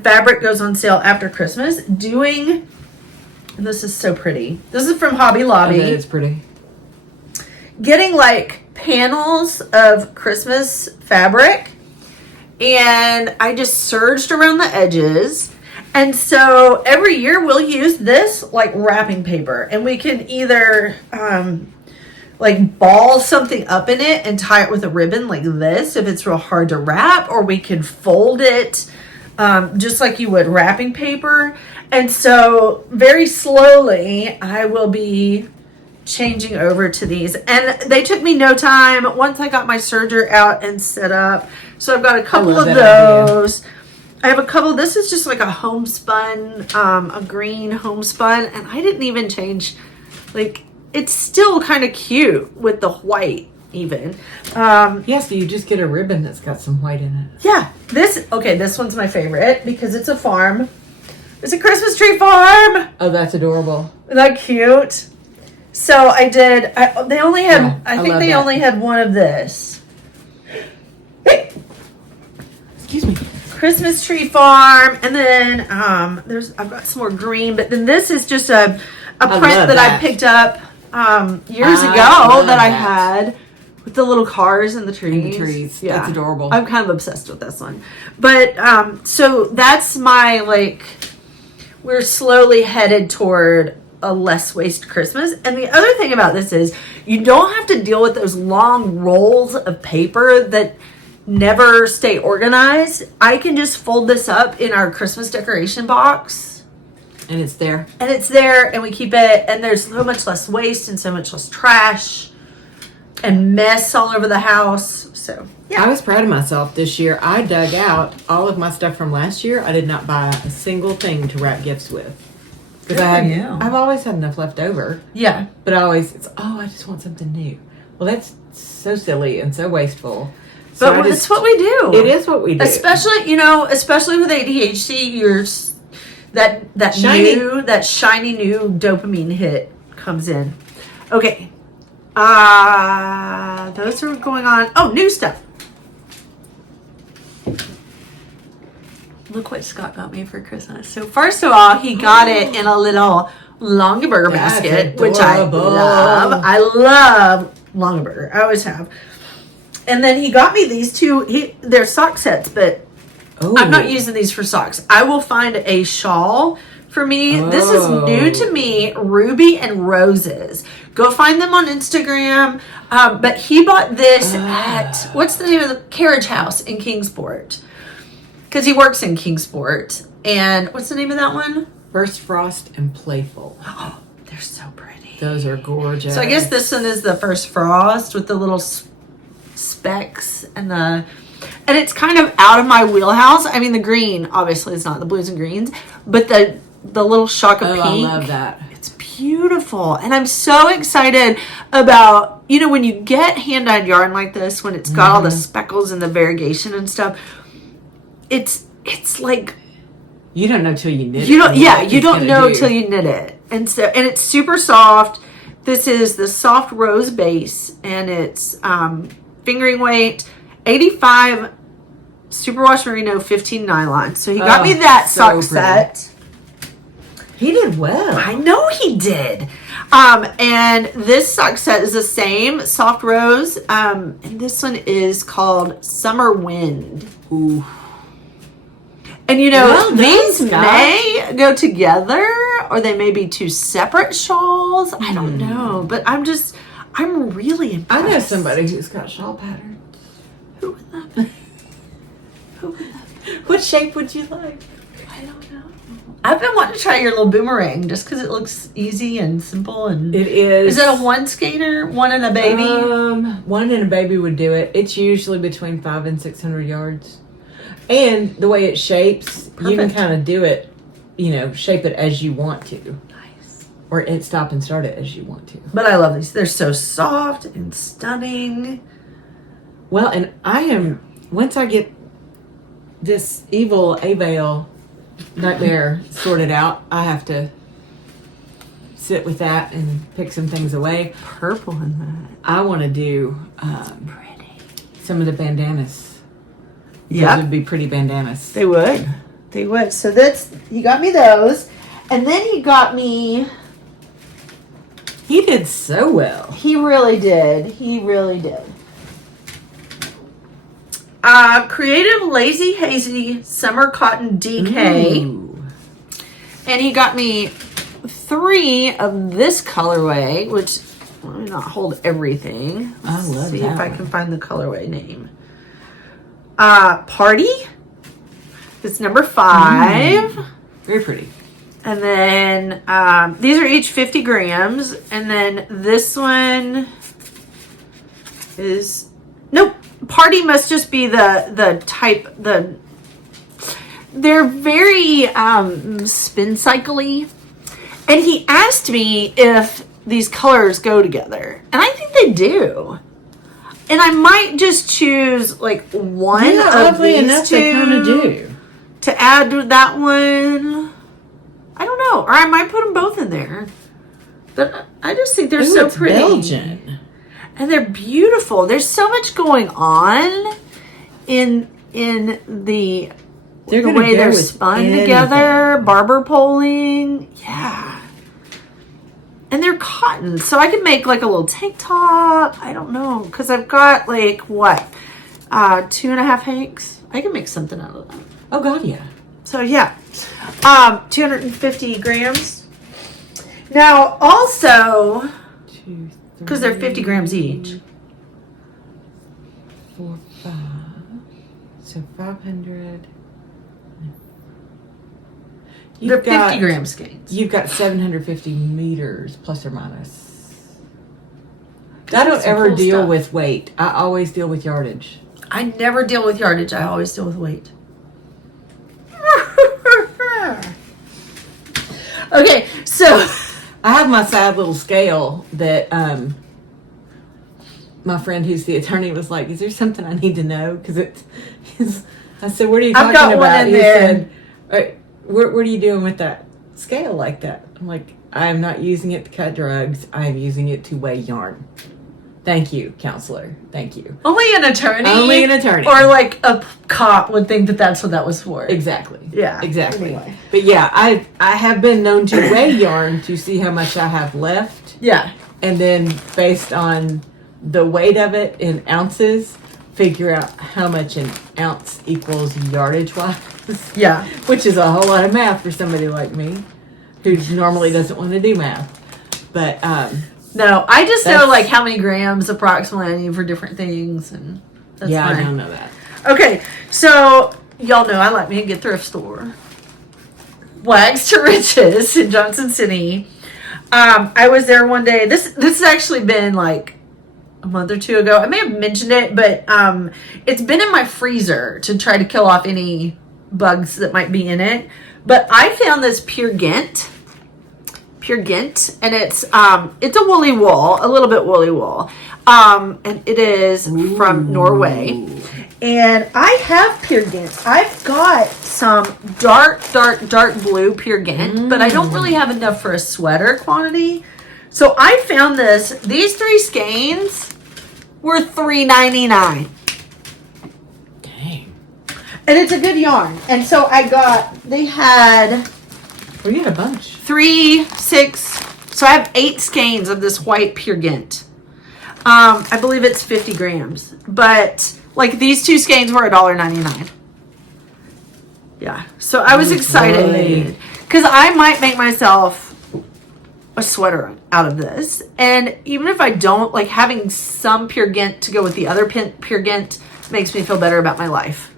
fabric goes on sale after Christmas, doing, and this is so pretty. This is from Hobby Lobby. Okay, it's pretty. Getting like panels of Christmas fabric, and I just serged around the edges. And so every year we'll use this like wrapping paper, and we can either like ball something up in it and tie it with a ribbon like this if it's real hard to wrap, or we can fold it just like you would wrapping paper. And so very slowly I will be changing over to these, and they took me no time once I got my serger out and set up. So I've got a couple of those. I have a couple. This is just like a homespun, a green homespun, and I didn't even change. Like, it's still kind of cute with the white even. Yeah, so you just get a ribbon that's got some white in it. Yeah, this one's my favorite because it's a farm. It's a Christmas tree farm. Oh, that's adorable. Isn't that cute? So I did. They only had. Yeah, I think they only had one of this. Excuse me. Christmas tree farm, and then I've got some more green, but then this is just a print that I picked up years ago that I had with the little cars and the trees. Yeah, that's adorable. I'm kind of obsessed with this one, but so that's my we're slowly headed toward a less waste Christmas. And the other thing about this is you don't have to deal with those long rolls of paper that never stay organized. I can just fold this up in our Christmas decoration box. And it's there. And we keep it, and there's so much less waste and so much less trash and mess all over the house. So, yeah. I was proud of myself this year. I dug out all of my stuff from last year. I did not buy a single thing to wrap gifts with. Because I've always had enough left over. Yeah. But I just want something new. Well, that's so silly and so wasteful. So but it's what we do. It is what we do. Especially with ADHD, that shiny new dopamine hit comes in. Okay. Those are going on. Oh, new stuff. Look what Scott got me for Christmas. So first of all, he got it in a little Longaberger basket, which I love. I love Longaberger. I always have. And then he got me these two. They're sock sets, but I'm not using these for socks. I will find a shawl for me. This is new to me, Ruby and Roses. Go find them on Instagram. But he bought this at, what's the name of the Carriage House in Kingsport? Because he works in Kingsport. And what's the name of that one? First Frost and Playful. Oh, they're so pretty. Those are gorgeous. So I guess this one is the First Frost with the little specks and it's kind of out of my wheelhouse. I mean, the green obviously is not the blues and greens, but the little shock of pink. I love that. It's beautiful, and I'm so excited about when you get hand-dyed yarn like this, when it's got all the speckles and the variegation and stuff. It's like you don't know till you knit it. You don't know till you knit it, and it's super soft. This is the soft rose base, and it's fingering weight 85 superwash merino 15 nylon. So he got me that sock set. He did well. I know he did. And this sock set is the same soft rose. And this one is called Summer Wind. Ooh. And these may go together, or they may be two separate shawls. I don't know, but I'm really impressed. I know somebody who's got shawl patterns. Who would that be? What shape would you like? I don't know. I've been wanting to try your little boomerang just because it looks easy and simple. And it is. Is it a one skater, one and a baby? One and a baby would do it. It's usually between 500 and 600 yards. And the way it shapes, you can kind of do it, shape it as you want to. Nice. Or stop and start it as you want to. But I love these. They're so soft and stunning. Well, and once I get this evil Avail nightmare sorted out, I have to sit with that and pick some things away. Purple in that. I want to do pretty. Some of the bandanas. Yeah. Those would be pretty bandanas. They would. They would. So he got me those. And then he got me He did so well. He really did. He really did. Creative Lazy Hazy Summer Cotton DK. Ooh. And he got me 3 of this colorway, which let me not hold everything. I love see that if I one. can find the colorway name. Party. It's number 5. Very pretty. And then these are each 50 grams. And then this one is nope. Party must just be the type they're very spin cycle-y. And he asked me if these colors go together. And I think they do. And I might just choose like one of these two they kind of do. to add to that one. I don't know. Or I might put them both in there. But I just think they're so it's pretty. Belgian. And they're beautiful. There's so much going on in the way they're spun together. Barber poling. Yeah. And they're cotton. So I could make like a little tank top. I don't know. Because I've got like, what? 2.5 hanks. I can make something out of that. Oh, God, yeah. So, yeah. 250 grams. Now, also, 2, 3, because they're 50 grams each. 4, 5. So 500. They're 50 gram skeins. You've got 750 meters plus or minus. I don't ever cool deal stuff. with weight. I always deal with yardage. I never deal with yardage. I always deal with weight. Okay, so I have my sad little scale that my friend who's the attorney was like, is there something I need to know? Because I said, what are you talking I've got about? one in He there. said, what are you doing with that scale like that? I'm like, I'm not using it to cut drugs. I am using it to weigh yarn. Thank you, counselor. Thank you. only an attorney. Only an attorney. Or like a cop would think that that's what that was for. Exactly. Yeah. Exactly. Anyway. But yeah, I have been known to weigh yarn to see how much I have left. Yeah. And then based on the weight of it in ounces, figure out how much an ounce equals yardage wise. Yeah. Which is a whole lot of math for somebody like me who normally doesn't want to do math. But No, I just know That's- like how many grams approximately I need for different things, and that's yeah, fine. I don't know that. Okay, so y'all know I like me a good thrift store. Wags to Riches in Johnson City. I was there one day. This has actually been like a month or 2 ago. I may have mentioned it, but it's been in my freezer to try to kill off any bugs that might be in it. But I found this pure Gynt, and it's a woolly wool, a little bit woolly wool, and it is from Norway. And I have pure Gynt. I've got some dark blue pure Gynt, but I don't really have enough for a sweater quantity. So I found these 3 skeins were $3.99. Dang. And it's a good yarn. And so they had Well, you had a bunch. 3, 6, so I have 8 skeins of this white pure Gynt. I believe it's 50 grams, but like these 2 skeins were $1.99. Yeah, so I was excited because I might make myself a sweater out of this, and even if I don't, like having some pure Gynt to go with the other pure Gynt makes me feel better about my life.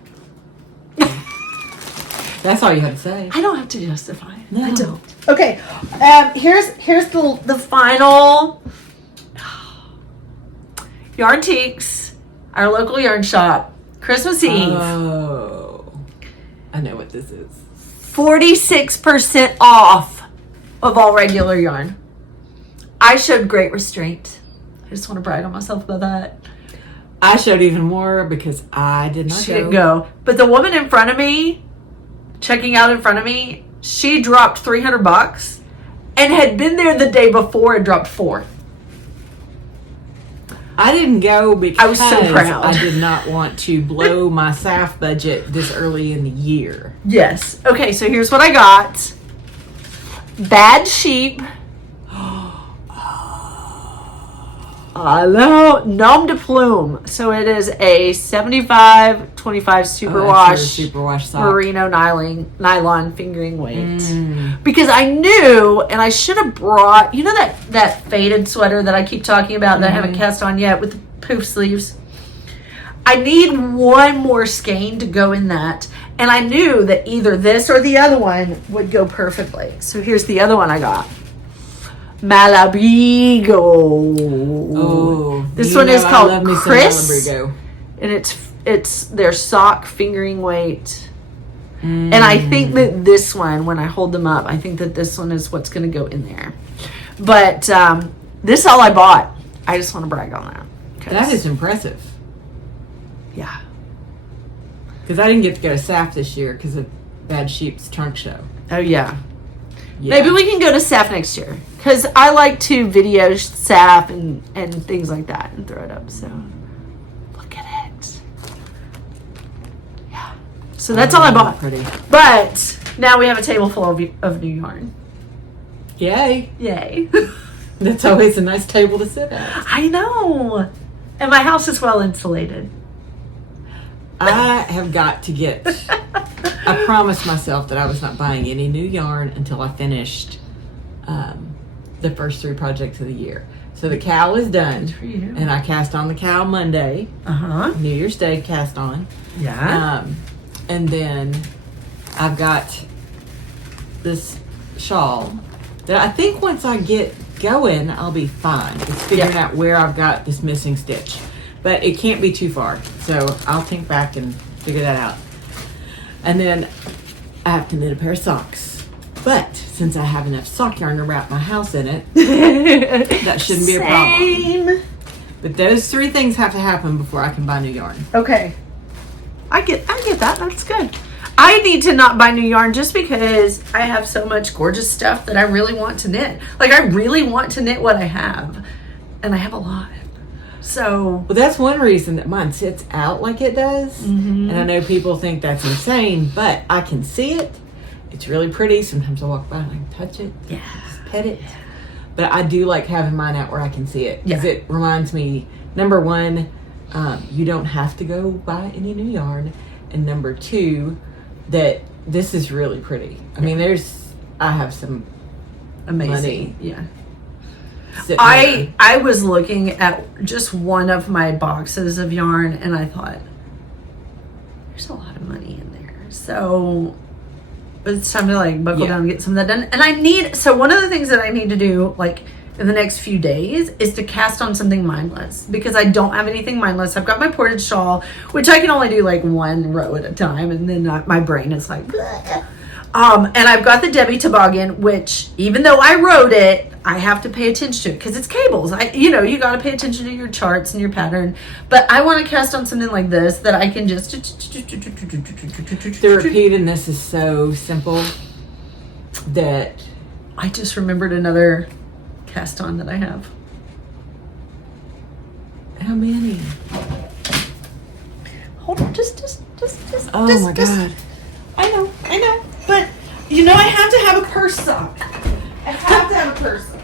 That's all you had to say. I don't have to justify it. No. I don't. Okay, here's the final Yarntiques, our local yarn shop, Christmas Eve. Oh, I know what this is. 46% off of all regular yarn. I showed great restraint. I just want to brag on myself about that. I showed even more because I did not She didn't go. But the woman in front of me, checking out in front of me, she dropped $300 and had been there the day before and dropped $4. I didn't go because I was so proud. I did not want to blow my SAF budget this early in the year. Yes. Okay, so here's what I got. Bad Sheep. Nom De Plum. So it is a 75-25 superwash sock. merino nylon fingering weight. Because I knew, and I should have brought, you know that faded sweater that I keep talking about that I haven't cast on yet with the poof sleeves? I need one more skein to go in that. And I knew that either this or the other one would go perfectly. So here's the other one I got. Malabrigo. Oh, this one is called Kris, Malabrigo. and it's their sock fingering weight. And I think that this one, when I hold them up, I think that this one is what's going to go in there. But this is all I bought. I just want to brag on that. That is impressive. Yeah. Because I didn't get to go to SAF this year because of Bad Sheep's trunk show. Oh yeah. Maybe we can go to SAF next year. Because I like to video SAF and things like that and throw it up. So, look at it. Yeah. So that's all I bought. Pretty. But now we have a table full of new yarn. Yay. Yay. That's always a nice table to sit at. I know. And my house is well insulated. I have got to get... I promised myself that I was not buying any new yarn until I finished the first 3 projects of the year. So the COWL is done. For you. And I cast on the COWL Monday. New Year's Day cast on. Yeah. And then I've got this shawl that I think once I get going, I'll be fine. It's figuring out where I've got this missing stitch. But it can't be too far. So I'll think back and figure that out. And then I have to knit a pair of socks. But since I have enough sock yarn to wrap my house in it, that shouldn't be a problem. But those 3 things have to happen before I can buy new yarn. Okay. I get that. That's good. I need to not buy new yarn just because I have so much gorgeous stuff that I really want to knit. Like, I really want to knit what I have. And I have a lot. So... Well, that's one reason that mine sits out like it does. And I know people think that's insane, but I can see it. It's really pretty. Sometimes I walk by and I can touch it. Yeah. Just pet it. But I do like having mine out where I can see it. Because Yeah. it reminds me, number 1, you don't have to go buy any new yarn. And number 2, that this is really pretty. I mean, I have some Amazing. money. Yeah. I I was looking at just one of my boxes of yarn and I thought, there's a lot of money in there. So it's time to like buckle down and get some of that done. And so one of the things that I need to do like in the next few days is to cast on something mindless because I don't have anything mindless. I've got my portage shawl, which I can only do like 1 row at a time. And then my brain is like, bleh. And I've got the Debbie Toboggan, which even though I wrote it, I have to pay attention to it because it's cables. You got to pay attention to your charts and your pattern. But I want to cast on something like this that I can just... The repeat in this is so simple that... I just remembered another cast on that I have. How many? Hold on, Oh my God. I know. But, I have to have a purse sock. I have to have a purse sock.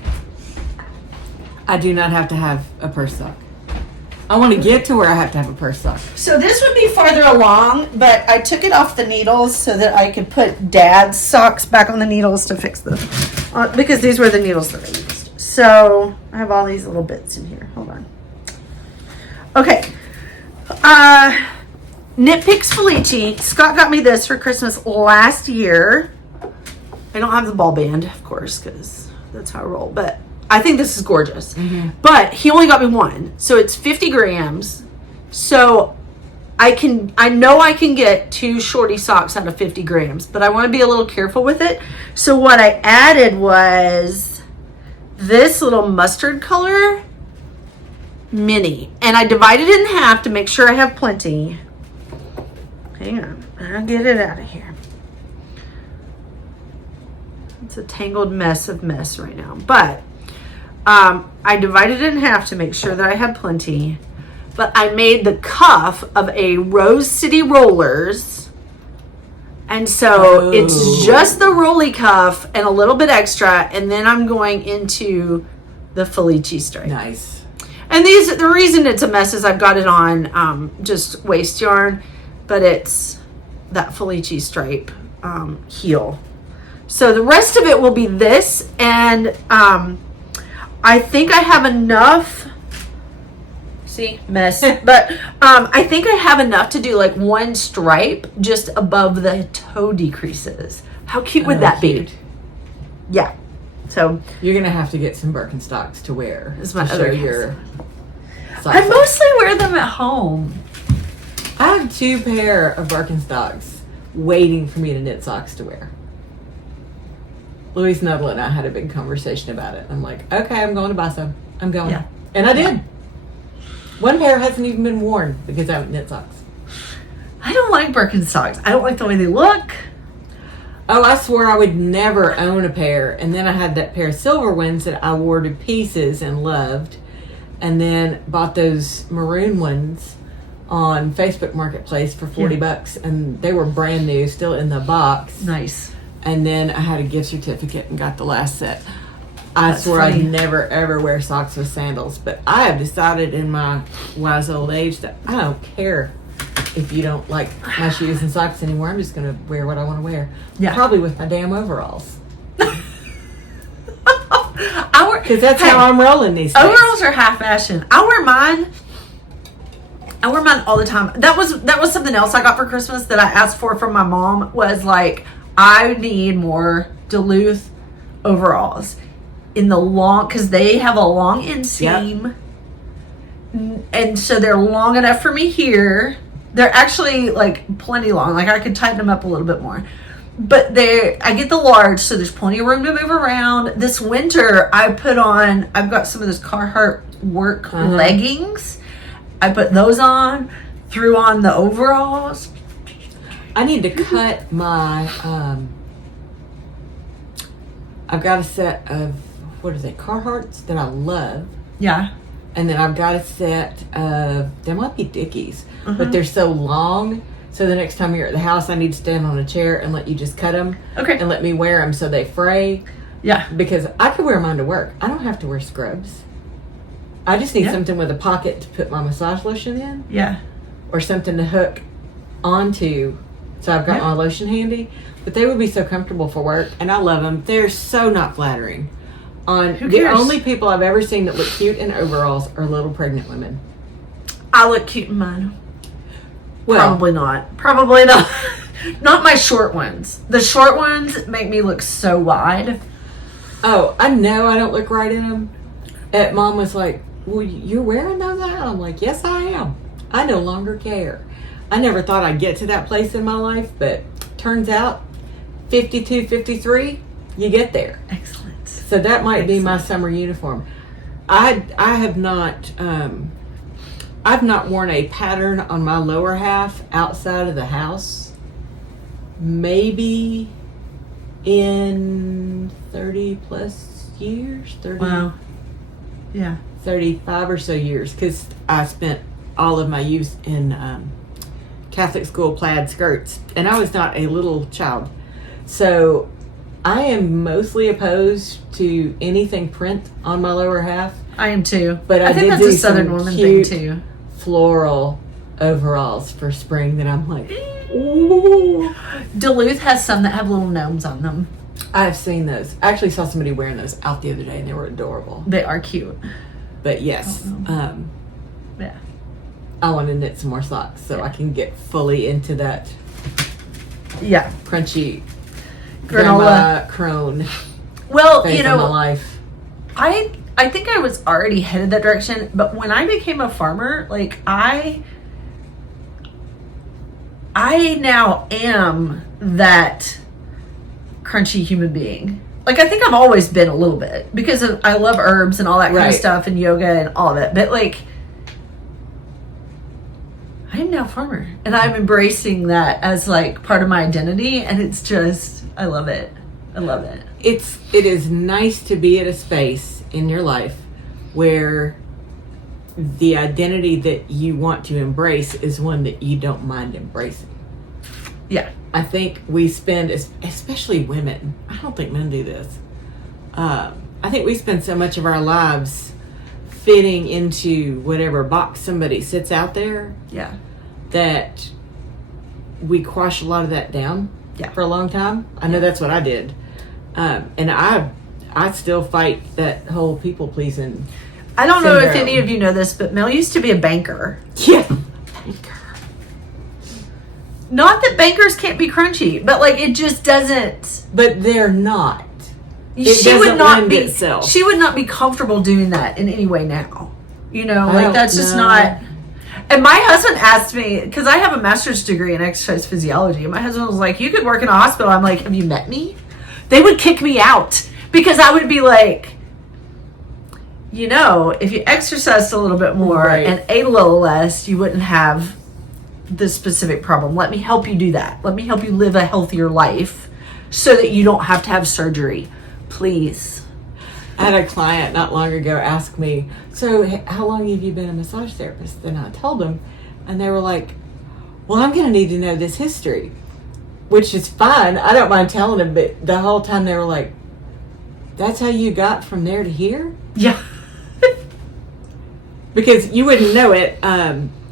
I do not have to have a purse sock. I want to get to where I have to have a purse sock. So this would be farther along, but I took it off the needles so that I could put Dad's socks back on the needles to fix them. Because these were the needles that I used. So I have all these little bits in here. Hold on. Okay. Knit Picks Felici. Scott got me this for Christmas last year. I don't have the ball band, of course, because that's how I roll. But I think this is gorgeous. But he only got me 1. So it's 50 grams. So I know I can get 2 shorty socks out of 50 grams. But I want to be a little careful with it. So what I added was this little mustard color mini. And I divided it in half to make sure I have plenty. Hang on. I'll get it out of here. It's a tangled mess of mess right now. But I divided it in half to make sure that I had plenty. But I made the cuff of a Rose City Rollers. And so it's just the rolly cuff and a little bit extra. And then I'm going into the Felici stripe. Nice. And the reason it's a mess is I've got it on just waist yarn, but it's that Felice stripe heel. So the rest of it will be this, and I think I have enough. See, mess. But I think I have enough to do like one stripe just above the toe decreases. How cute would that be? Yeah. So you're gonna have to get some Birkenstocks to wear. Is my other your. I mostly wear them at home. I have 2 pair of Birkenstocks waiting for me to knit socks to wear. Louise Nuttall and I had a big conversation about it. I'm like, okay, I'm going to buy some. I'm going. Yeah. And I did. One pair hasn't even been worn because I haven't knit socks. I don't like Birkenstocks. I don't like the way they look. Oh, I swore I would never own a pair. And then I had that pair of silver ones that I wore to pieces and loved. And then bought those maroon ones on Facebook Marketplace for $40, and they were brand new, still in the box. Nice. And then I had a gift certificate and got the last set. I swore funny. I'd never ever wear socks with sandals, but I have decided in my wise old age that I don't care if you don't like my shoes and socks anymore. I'm just gonna wear what I want to wear. Yeah. Probably with my damn overalls. Because that's how I'm rolling these days. Overalls are half fashion. I wear mine all the time. That was something else I got for Christmas that I asked for from my mom, was like, I need more Duluth overalls in the long, because they have a long inseam. Yep. And so they're long enough for me here. They're actually like plenty long. Like I could tighten them up a little bit more. But I get the large, so there's plenty of room to move around. This winter, I've got some of those Carhartt work leggings. I put those on, threw on the overalls. I need to cut my, I've got a set of, what is it, Carhartts that I love. Yeah. And then I've got a set of, they might be Dickies, but they're so long. So the next time you're at the house, I need to stand on a chair and let you just cut them. Okay. And let me wear them so they fray. Yeah. Because I could wear mine to work. I don't have to wear scrubs. I just need something with a pocket to put my massage lotion in. Yeah. Or something to hook onto. So I've got my lotion handy. But they would be so comfortable for work. And I love them. They're so not flattering. The only people I've ever seen that look cute in overalls are little pregnant women. I look cute in mine. Well, Probably not. Not my short ones. The short ones make me look so wide. Oh, I know I don't look right in them. And Mom was like, well, you're wearing those out? I'm like, yes, I am. I no longer care. I never thought I'd get to that place in my life, but turns out 52, 53, you get there. Excellent. So that might be my summer uniform. I have not... I've not worn a pattern on my lower half outside of the house maybe in 30 plus years. 30, wow. Yeah. 35 or so years, because I spent all of my youth in Catholic school plaid skirts, and I was not a little child. So I am mostly opposed to anything print on my lower half. I am too. But I think did that's a Southern woman thing too. Floral overalls for spring that I'm like, ooh. Duluth has some that have little gnomes on them. I've seen those. I actually saw somebody wearing those out the other day, and they were adorable. They are cute. But yes, yeah, I want to knit some more socks so I can get fully into that. Yeah, crunchy granola crone. Well, phase of my life. I think I was already headed that direction, but when I became a farmer, like I now am that crunchy human being. Like I think I've always been a little bit because I love herbs and all that kind of stuff and yoga and all of it. But like I'm now a farmer and I'm embracing that as like part of my identity, and it's just I love it. I love it. It is nice to be at a space in your life where the identity that you want to embrace is one that you don't mind embracing. Yeah. I think we spend, especially women, I don't think men do this. I think we spend so much of our lives fitting into whatever box somebody sits out there, Yeah. that we quash a lot of that down for a long time. I know that's what I did. And I still fight that whole people pleasing. I don't know if any of you know this, but Mel used to be a banker. Yeah. Banker. Not that bankers can't be crunchy, but like it just doesn't. But they're not. She would not be comfortable doing that in any way now. You know, like that's just not. And my husband asked me, because I have a master's degree in exercise physiology, and my husband was like, you could work in a hospital. I'm like, have you met me? They would kick me out because I would be like, you know, if you exercised a little bit more and ate a little less, you wouldn't have this specific problem. Let me help you do that. Let me help you live a healthier life so that you don't have to have surgery. Please. I had a client not long ago ask me, so how long have you been a massage therapist? And I told them, and they were like, well, I'm going to need to know this history, which is fine. I don't mind telling them, but the whole time they were like, that's how you got from there to here? Yeah. Because you wouldn't know it,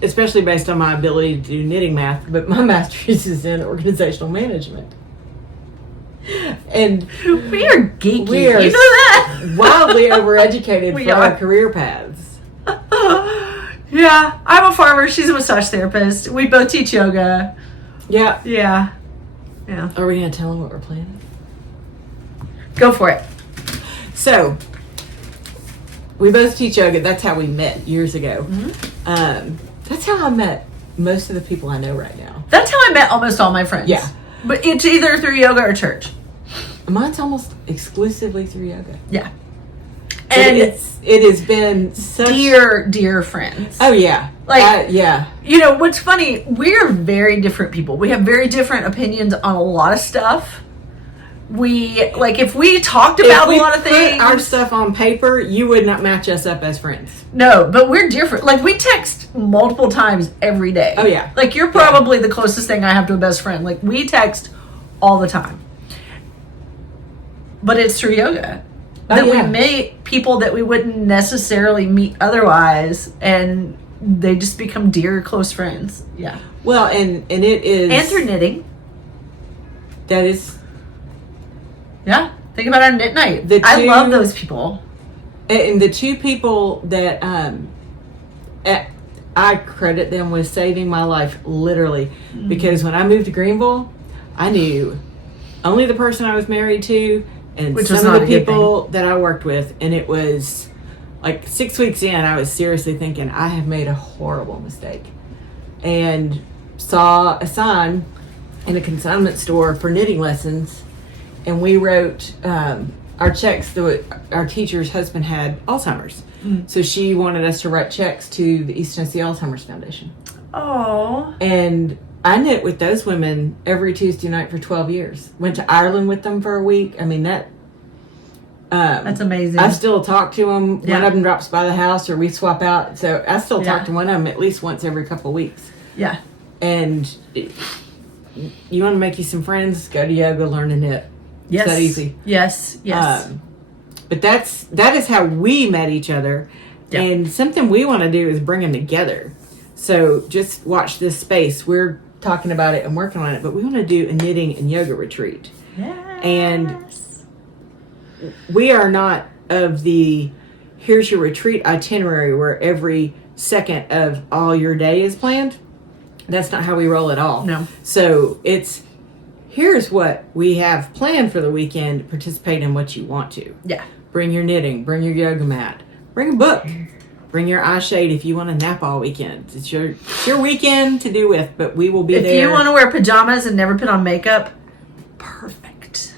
especially based on my ability to do knitting math, but my master's is in organizational management. And we are geeky. We are, you know that? Wildly overeducated for our career paths. Yeah, I'm a farmer. She's a massage therapist. We both teach yoga. Yeah. Yeah. Yeah. Are we going to tell them what we're planning? Go for it. So, we both teach yoga. That's how we met years ago. Mm-hmm. That's how I met most of the people I know right now. That's how I met almost all my friends. Yeah. But it's either through yoga or church. Mine's almost exclusively through yoga. Yeah. And it has been such... Dear friends. Oh, yeah. Yeah. You know, what's funny, we're very different people. We have very different opinions on a lot of stuff. If we talked about a lot of things... Put our stuff on paper, you would not match us up as friends. No, but we're different. Like, we text multiple times every day. Oh, yeah. Like, you're probably the closest thing I have to a best friend. Like, we text all the time. But it's through yoga. That we meet people that we wouldn't necessarily meet otherwise, and they just become dear, close friends. Yeah. Well, and it is... And through knitting. That is... Yeah. Think about our knit night. I love those people. And the two people that I credit them with saving my life, literally. Mm-hmm. Because when I moved to Greenville, I knew only the person I was married to and some of the people that I worked with. And it was like 6 weeks in, I was seriously thinking, I have made a horrible mistake. And saw a sign in a consignment store for knitting lessons. And we wrote our checks. Our teacher's husband had Alzheimer's. So she wanted us to write checks to the East Tennessee Alzheimer's Foundation. Oh. And I knit with those women every Tuesday night for 12 years. Went to Ireland with them for a week. I mean, that's amazing. I still talk to them. Yeah. One of them drops by the house or we swap out. So I still talk to one of them at least once every couple of weeks. Yeah. And you want to make you some friends, go to yoga, learn to knit. Yes. It's that easy. Yes. But that is how we met each other. Yeah. And something we want to do is bring them together. So just watch this space. We're talking about it and working on it, but we want to do a knitting and yoga retreat. Yes. And we are not of the here's your retreat itinerary where every second of all your day is planned. That's not how we roll at all. No. So it's here's what we have planned for the weekend. Participate in what you want to. Yeah. Bring your knitting. Bring your yoga mat. Bring a book. Bring your eye shade if you want to nap all weekend. It's your weekend to do with, but we will be there. If you want to wear pajamas and never put on makeup, perfect.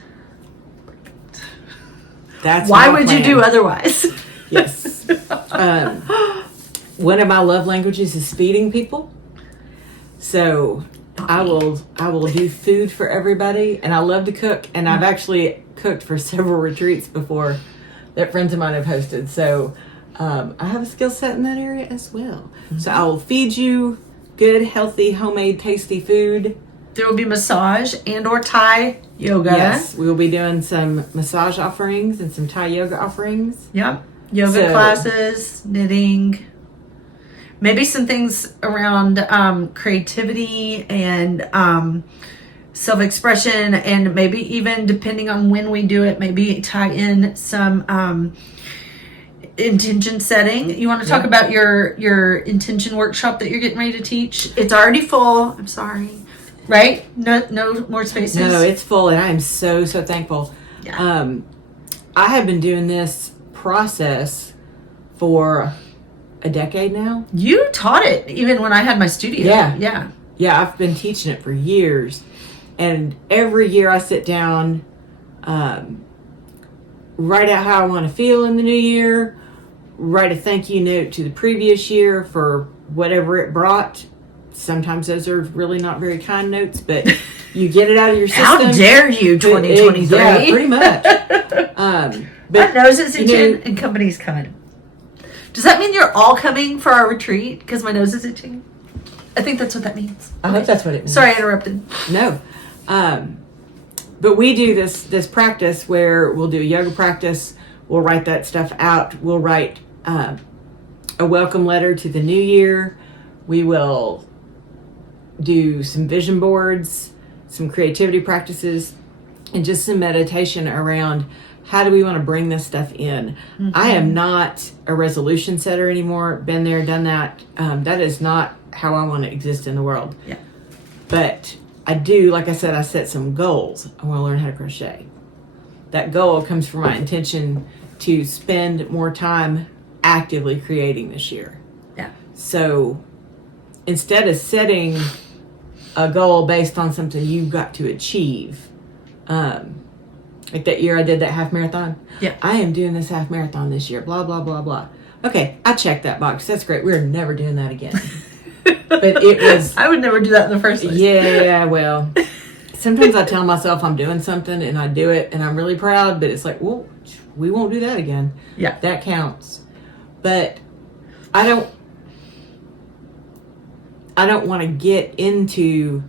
That's why would you do otherwise? Yes. One of my love languages is feeding people. So I will do food for everybody, and I love to cook, and I've actually cooked for several retreats before that friends of mine have hosted. So I have a skill set in that area as well. Mm-hmm. So I will feed you good, healthy, homemade, tasty food. There will be massage and or Thai yoga. Yes, we will be doing some massage offerings and some Thai yoga offerings. Yep. Yoga classes, knitting, maybe some things around creativity and self-expression, and maybe even, depending on when we do it, maybe tie in some intention setting. You want to talk about your intention workshop that you're getting ready to teach? It's already full. I'm sorry. Right? No more spaces? No, it's full, and I am so thankful. Yeah. I have been doing this process for a decade now. You taught it even when I had my studio. Yeah, I've been teaching it for years, and every year I sit down, write out how I want to feel in the new year, write a thank you note to the previous year for whatever it brought. Sometimes those are really not very kind notes, but you get it out of your system. How dare you, 2023? Yeah, pretty much. But my nose is itching and company's coming. Does that mean you're all coming for our retreat because my nose is itching? I think that's what that means. I hope that's what it means. Sorry, I interrupted. No. But we do this practice where we'll do a yoga practice. We'll write that stuff out. We'll write a welcome letter to the new year. We will do some vision boards, some creativity practices, and just some meditation around how do we want to bring this stuff in. Mm-hmm. I am not a resolution setter anymore. Been there, done that. That is not how I want to exist in the world. Yeah. But I do, like I said, I set some goals. I want to learn how to crochet. That goal comes from my intention to spend more time actively creating this year. Yeah. So instead of setting a goal based on something you've got to achieve, like that year I did that half marathon. Yeah. I am doing this half marathon this year, blah, blah, blah, blah. Okay, I checked that box. That's great. We're never doing that again. But it was... I would never do that in the first place. Yeah, well, sometimes I tell myself I'm doing something and I do it and I'm really proud, but it's like, well, we won't do that again. Yeah. That counts. But I don't want to get into,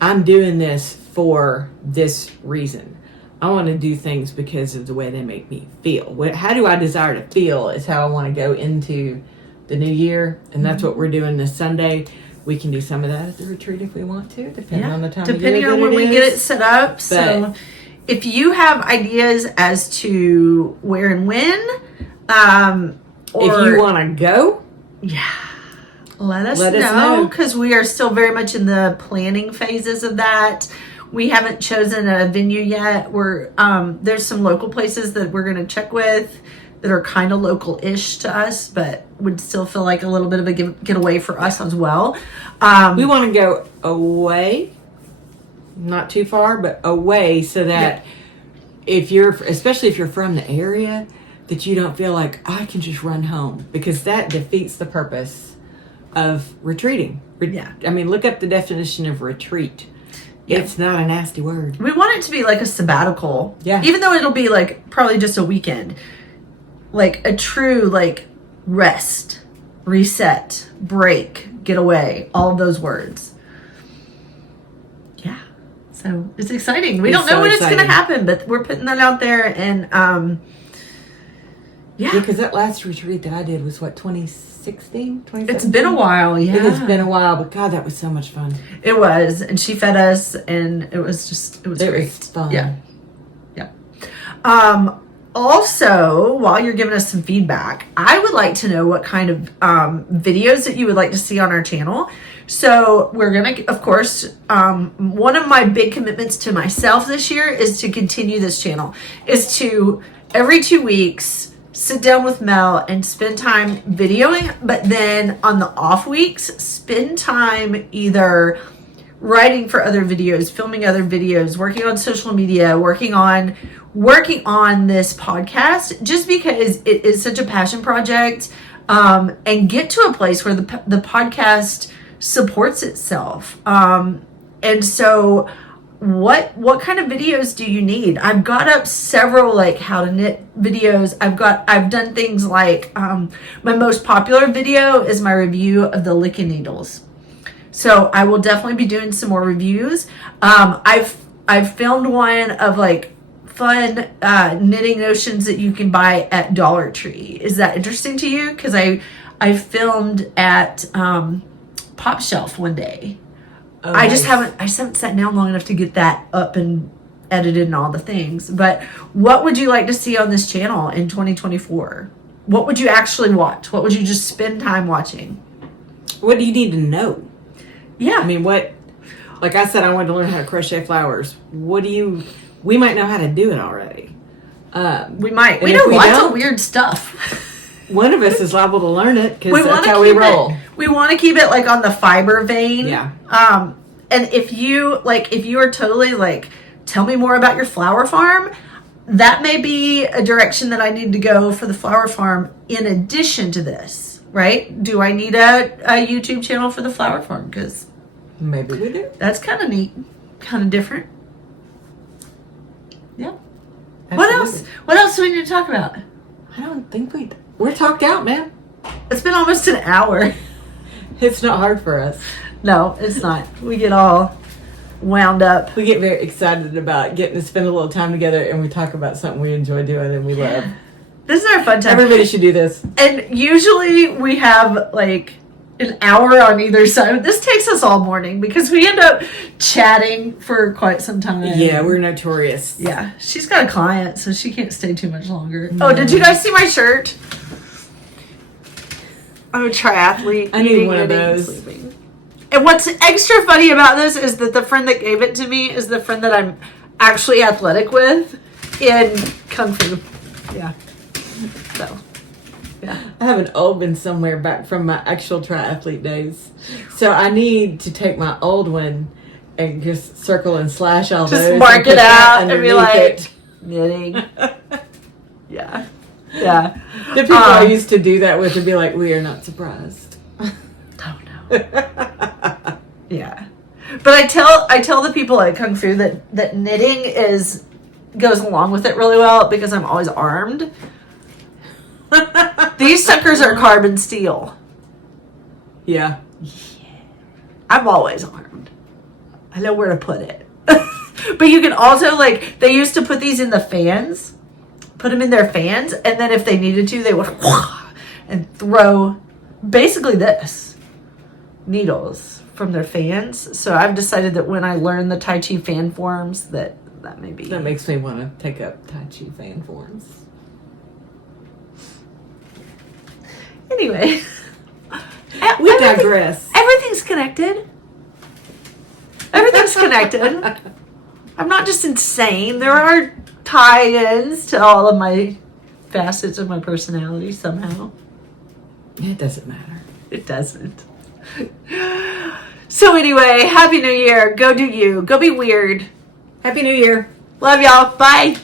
I'm doing this for this reason. I want to do things because of the way they make me feel. How do I desire to feel is how I want to go into the new year. And that's what we're doing this Sunday. We can do some of that at the retreat if we want to, depending on the time of year. Depending on when we get it set up. So if you have ideas as to where and when, or if you want to go, let us know, because we are still very much in the planning phases of that. We haven't chosen a venue yet. We're there's some local places that we're going to check with that are kind of local-ish to us, but would still feel like a little bit of a getaway for us as well. We want to go away, not too far, but away, so that especially if you're from the area, that you don't feel like I can just run home, because that defeats the purpose of retreating. I mean, look up the definition of retreat. It's not a nasty word. We want it to be like a sabbatical. Yeah. Even though it'll be like probably just a weekend. Like a true like rest, reset, break, get away. All of those words. Yeah. So it's exciting. We don't know when it's going to happen, but we're putting that out there. And yeah, because that last retreat that I did was 2016? It's been a while, yeah. It has been a while, but God, that was so much fun. It was, and she fed us, and it was great. It was fun. Yeah. Also, while you're giving us some feedback, I would like to know what kind of videos that you would like to see on our channel. So we're going to, of course, one of my big commitments to myself this year is to continue this channel, is to every 2 weeks sit down with Mel and spend time videoing, but then on the off weeks, spend time either writing for other videos, filming other videos, working on social media, working on this podcast, just because it is such a passion project, and get to a place where the podcast supports itself. And so what kind of videos do you need? I've got up several like how to knit videos. I've done things like my most popular video is my review of the Lickin' Needles. So I will definitely be doing some more reviews. I've filmed one of like fun knitting notions that you can buy at Dollar Tree. Is that interesting to you? Because I filmed at Pop Shelf one day. Oh, I just haven't sat down long enough to get that up and edited and all the things. But what would you like to see on this channel in 2024? What would you actually watch? What would you just spend time watching? What do you need to know? Yeah. I mean, what? Like I said, I wanted to learn how to crochet flowers. We might know how to do it already. We might. We know lots of weird stuff. One of us is liable to learn it because that's how we roll. We want to keep it like on the fiber vein. Yeah. And if you are totally like, tell me more about your flower farm, that may be a direction that I need to go for the flower farm in addition to this, right? Do I need a YouTube channel for the flower farm? Because maybe we do. That's kind of neat, kind of different. Yeah. Absolutely. What else do we need to talk about? I don't think we're talked out, man. It's been almost an hour. It's not hard for us. No, it's not. We get all wound up. We get very excited about getting to spend a little time together, and we talk about something we enjoy doing and we love. This is our fun time. Everybody should do this. And usually we have like an hour on either side. This takes us all morning because we end up chatting for quite some time. Yeah, we're notorious. Yeah, she's got a client, so she can't stay too much longer. Oh, did you guys see my shirt? I'm a triathlete. I need one of those. Sleeping. And what's extra funny about this is that the friend that gave it to me is the friend that I'm actually athletic with in Kung Fu. Yeah. So, yeah. I have an old one somewhere back from my actual triathlete days. So I need to take my old one and just circle and slash all those. Just mark it out and be like, it. knitting. Yeah. Yeah. The people I used to do that with would be like, we are not surprised. Oh no. Yeah. But I tell the people at Kung Fu that knitting goes along with it really well because I'm always armed. These suckers are carbon steel. Yeah. I'm always armed. I know where to put it. But you can also, like, they used to put these in the fans. Put them in their fans. And then if they needed to, they would and throw basically this. Needles from their fans. So I've decided that when I learn the Tai Chi fan forms, that may be. That makes me want to take up Tai Chi fan forms. Anyway, we digress. Everything's connected. Everything's connected. I'm not just insane. There are tie-ins to all of my facets of my personality somehow. It doesn't matter. It doesn't. So anyway, Happy New Year. Go do you. Go be weird. Happy New Year. Love y'all. Bye.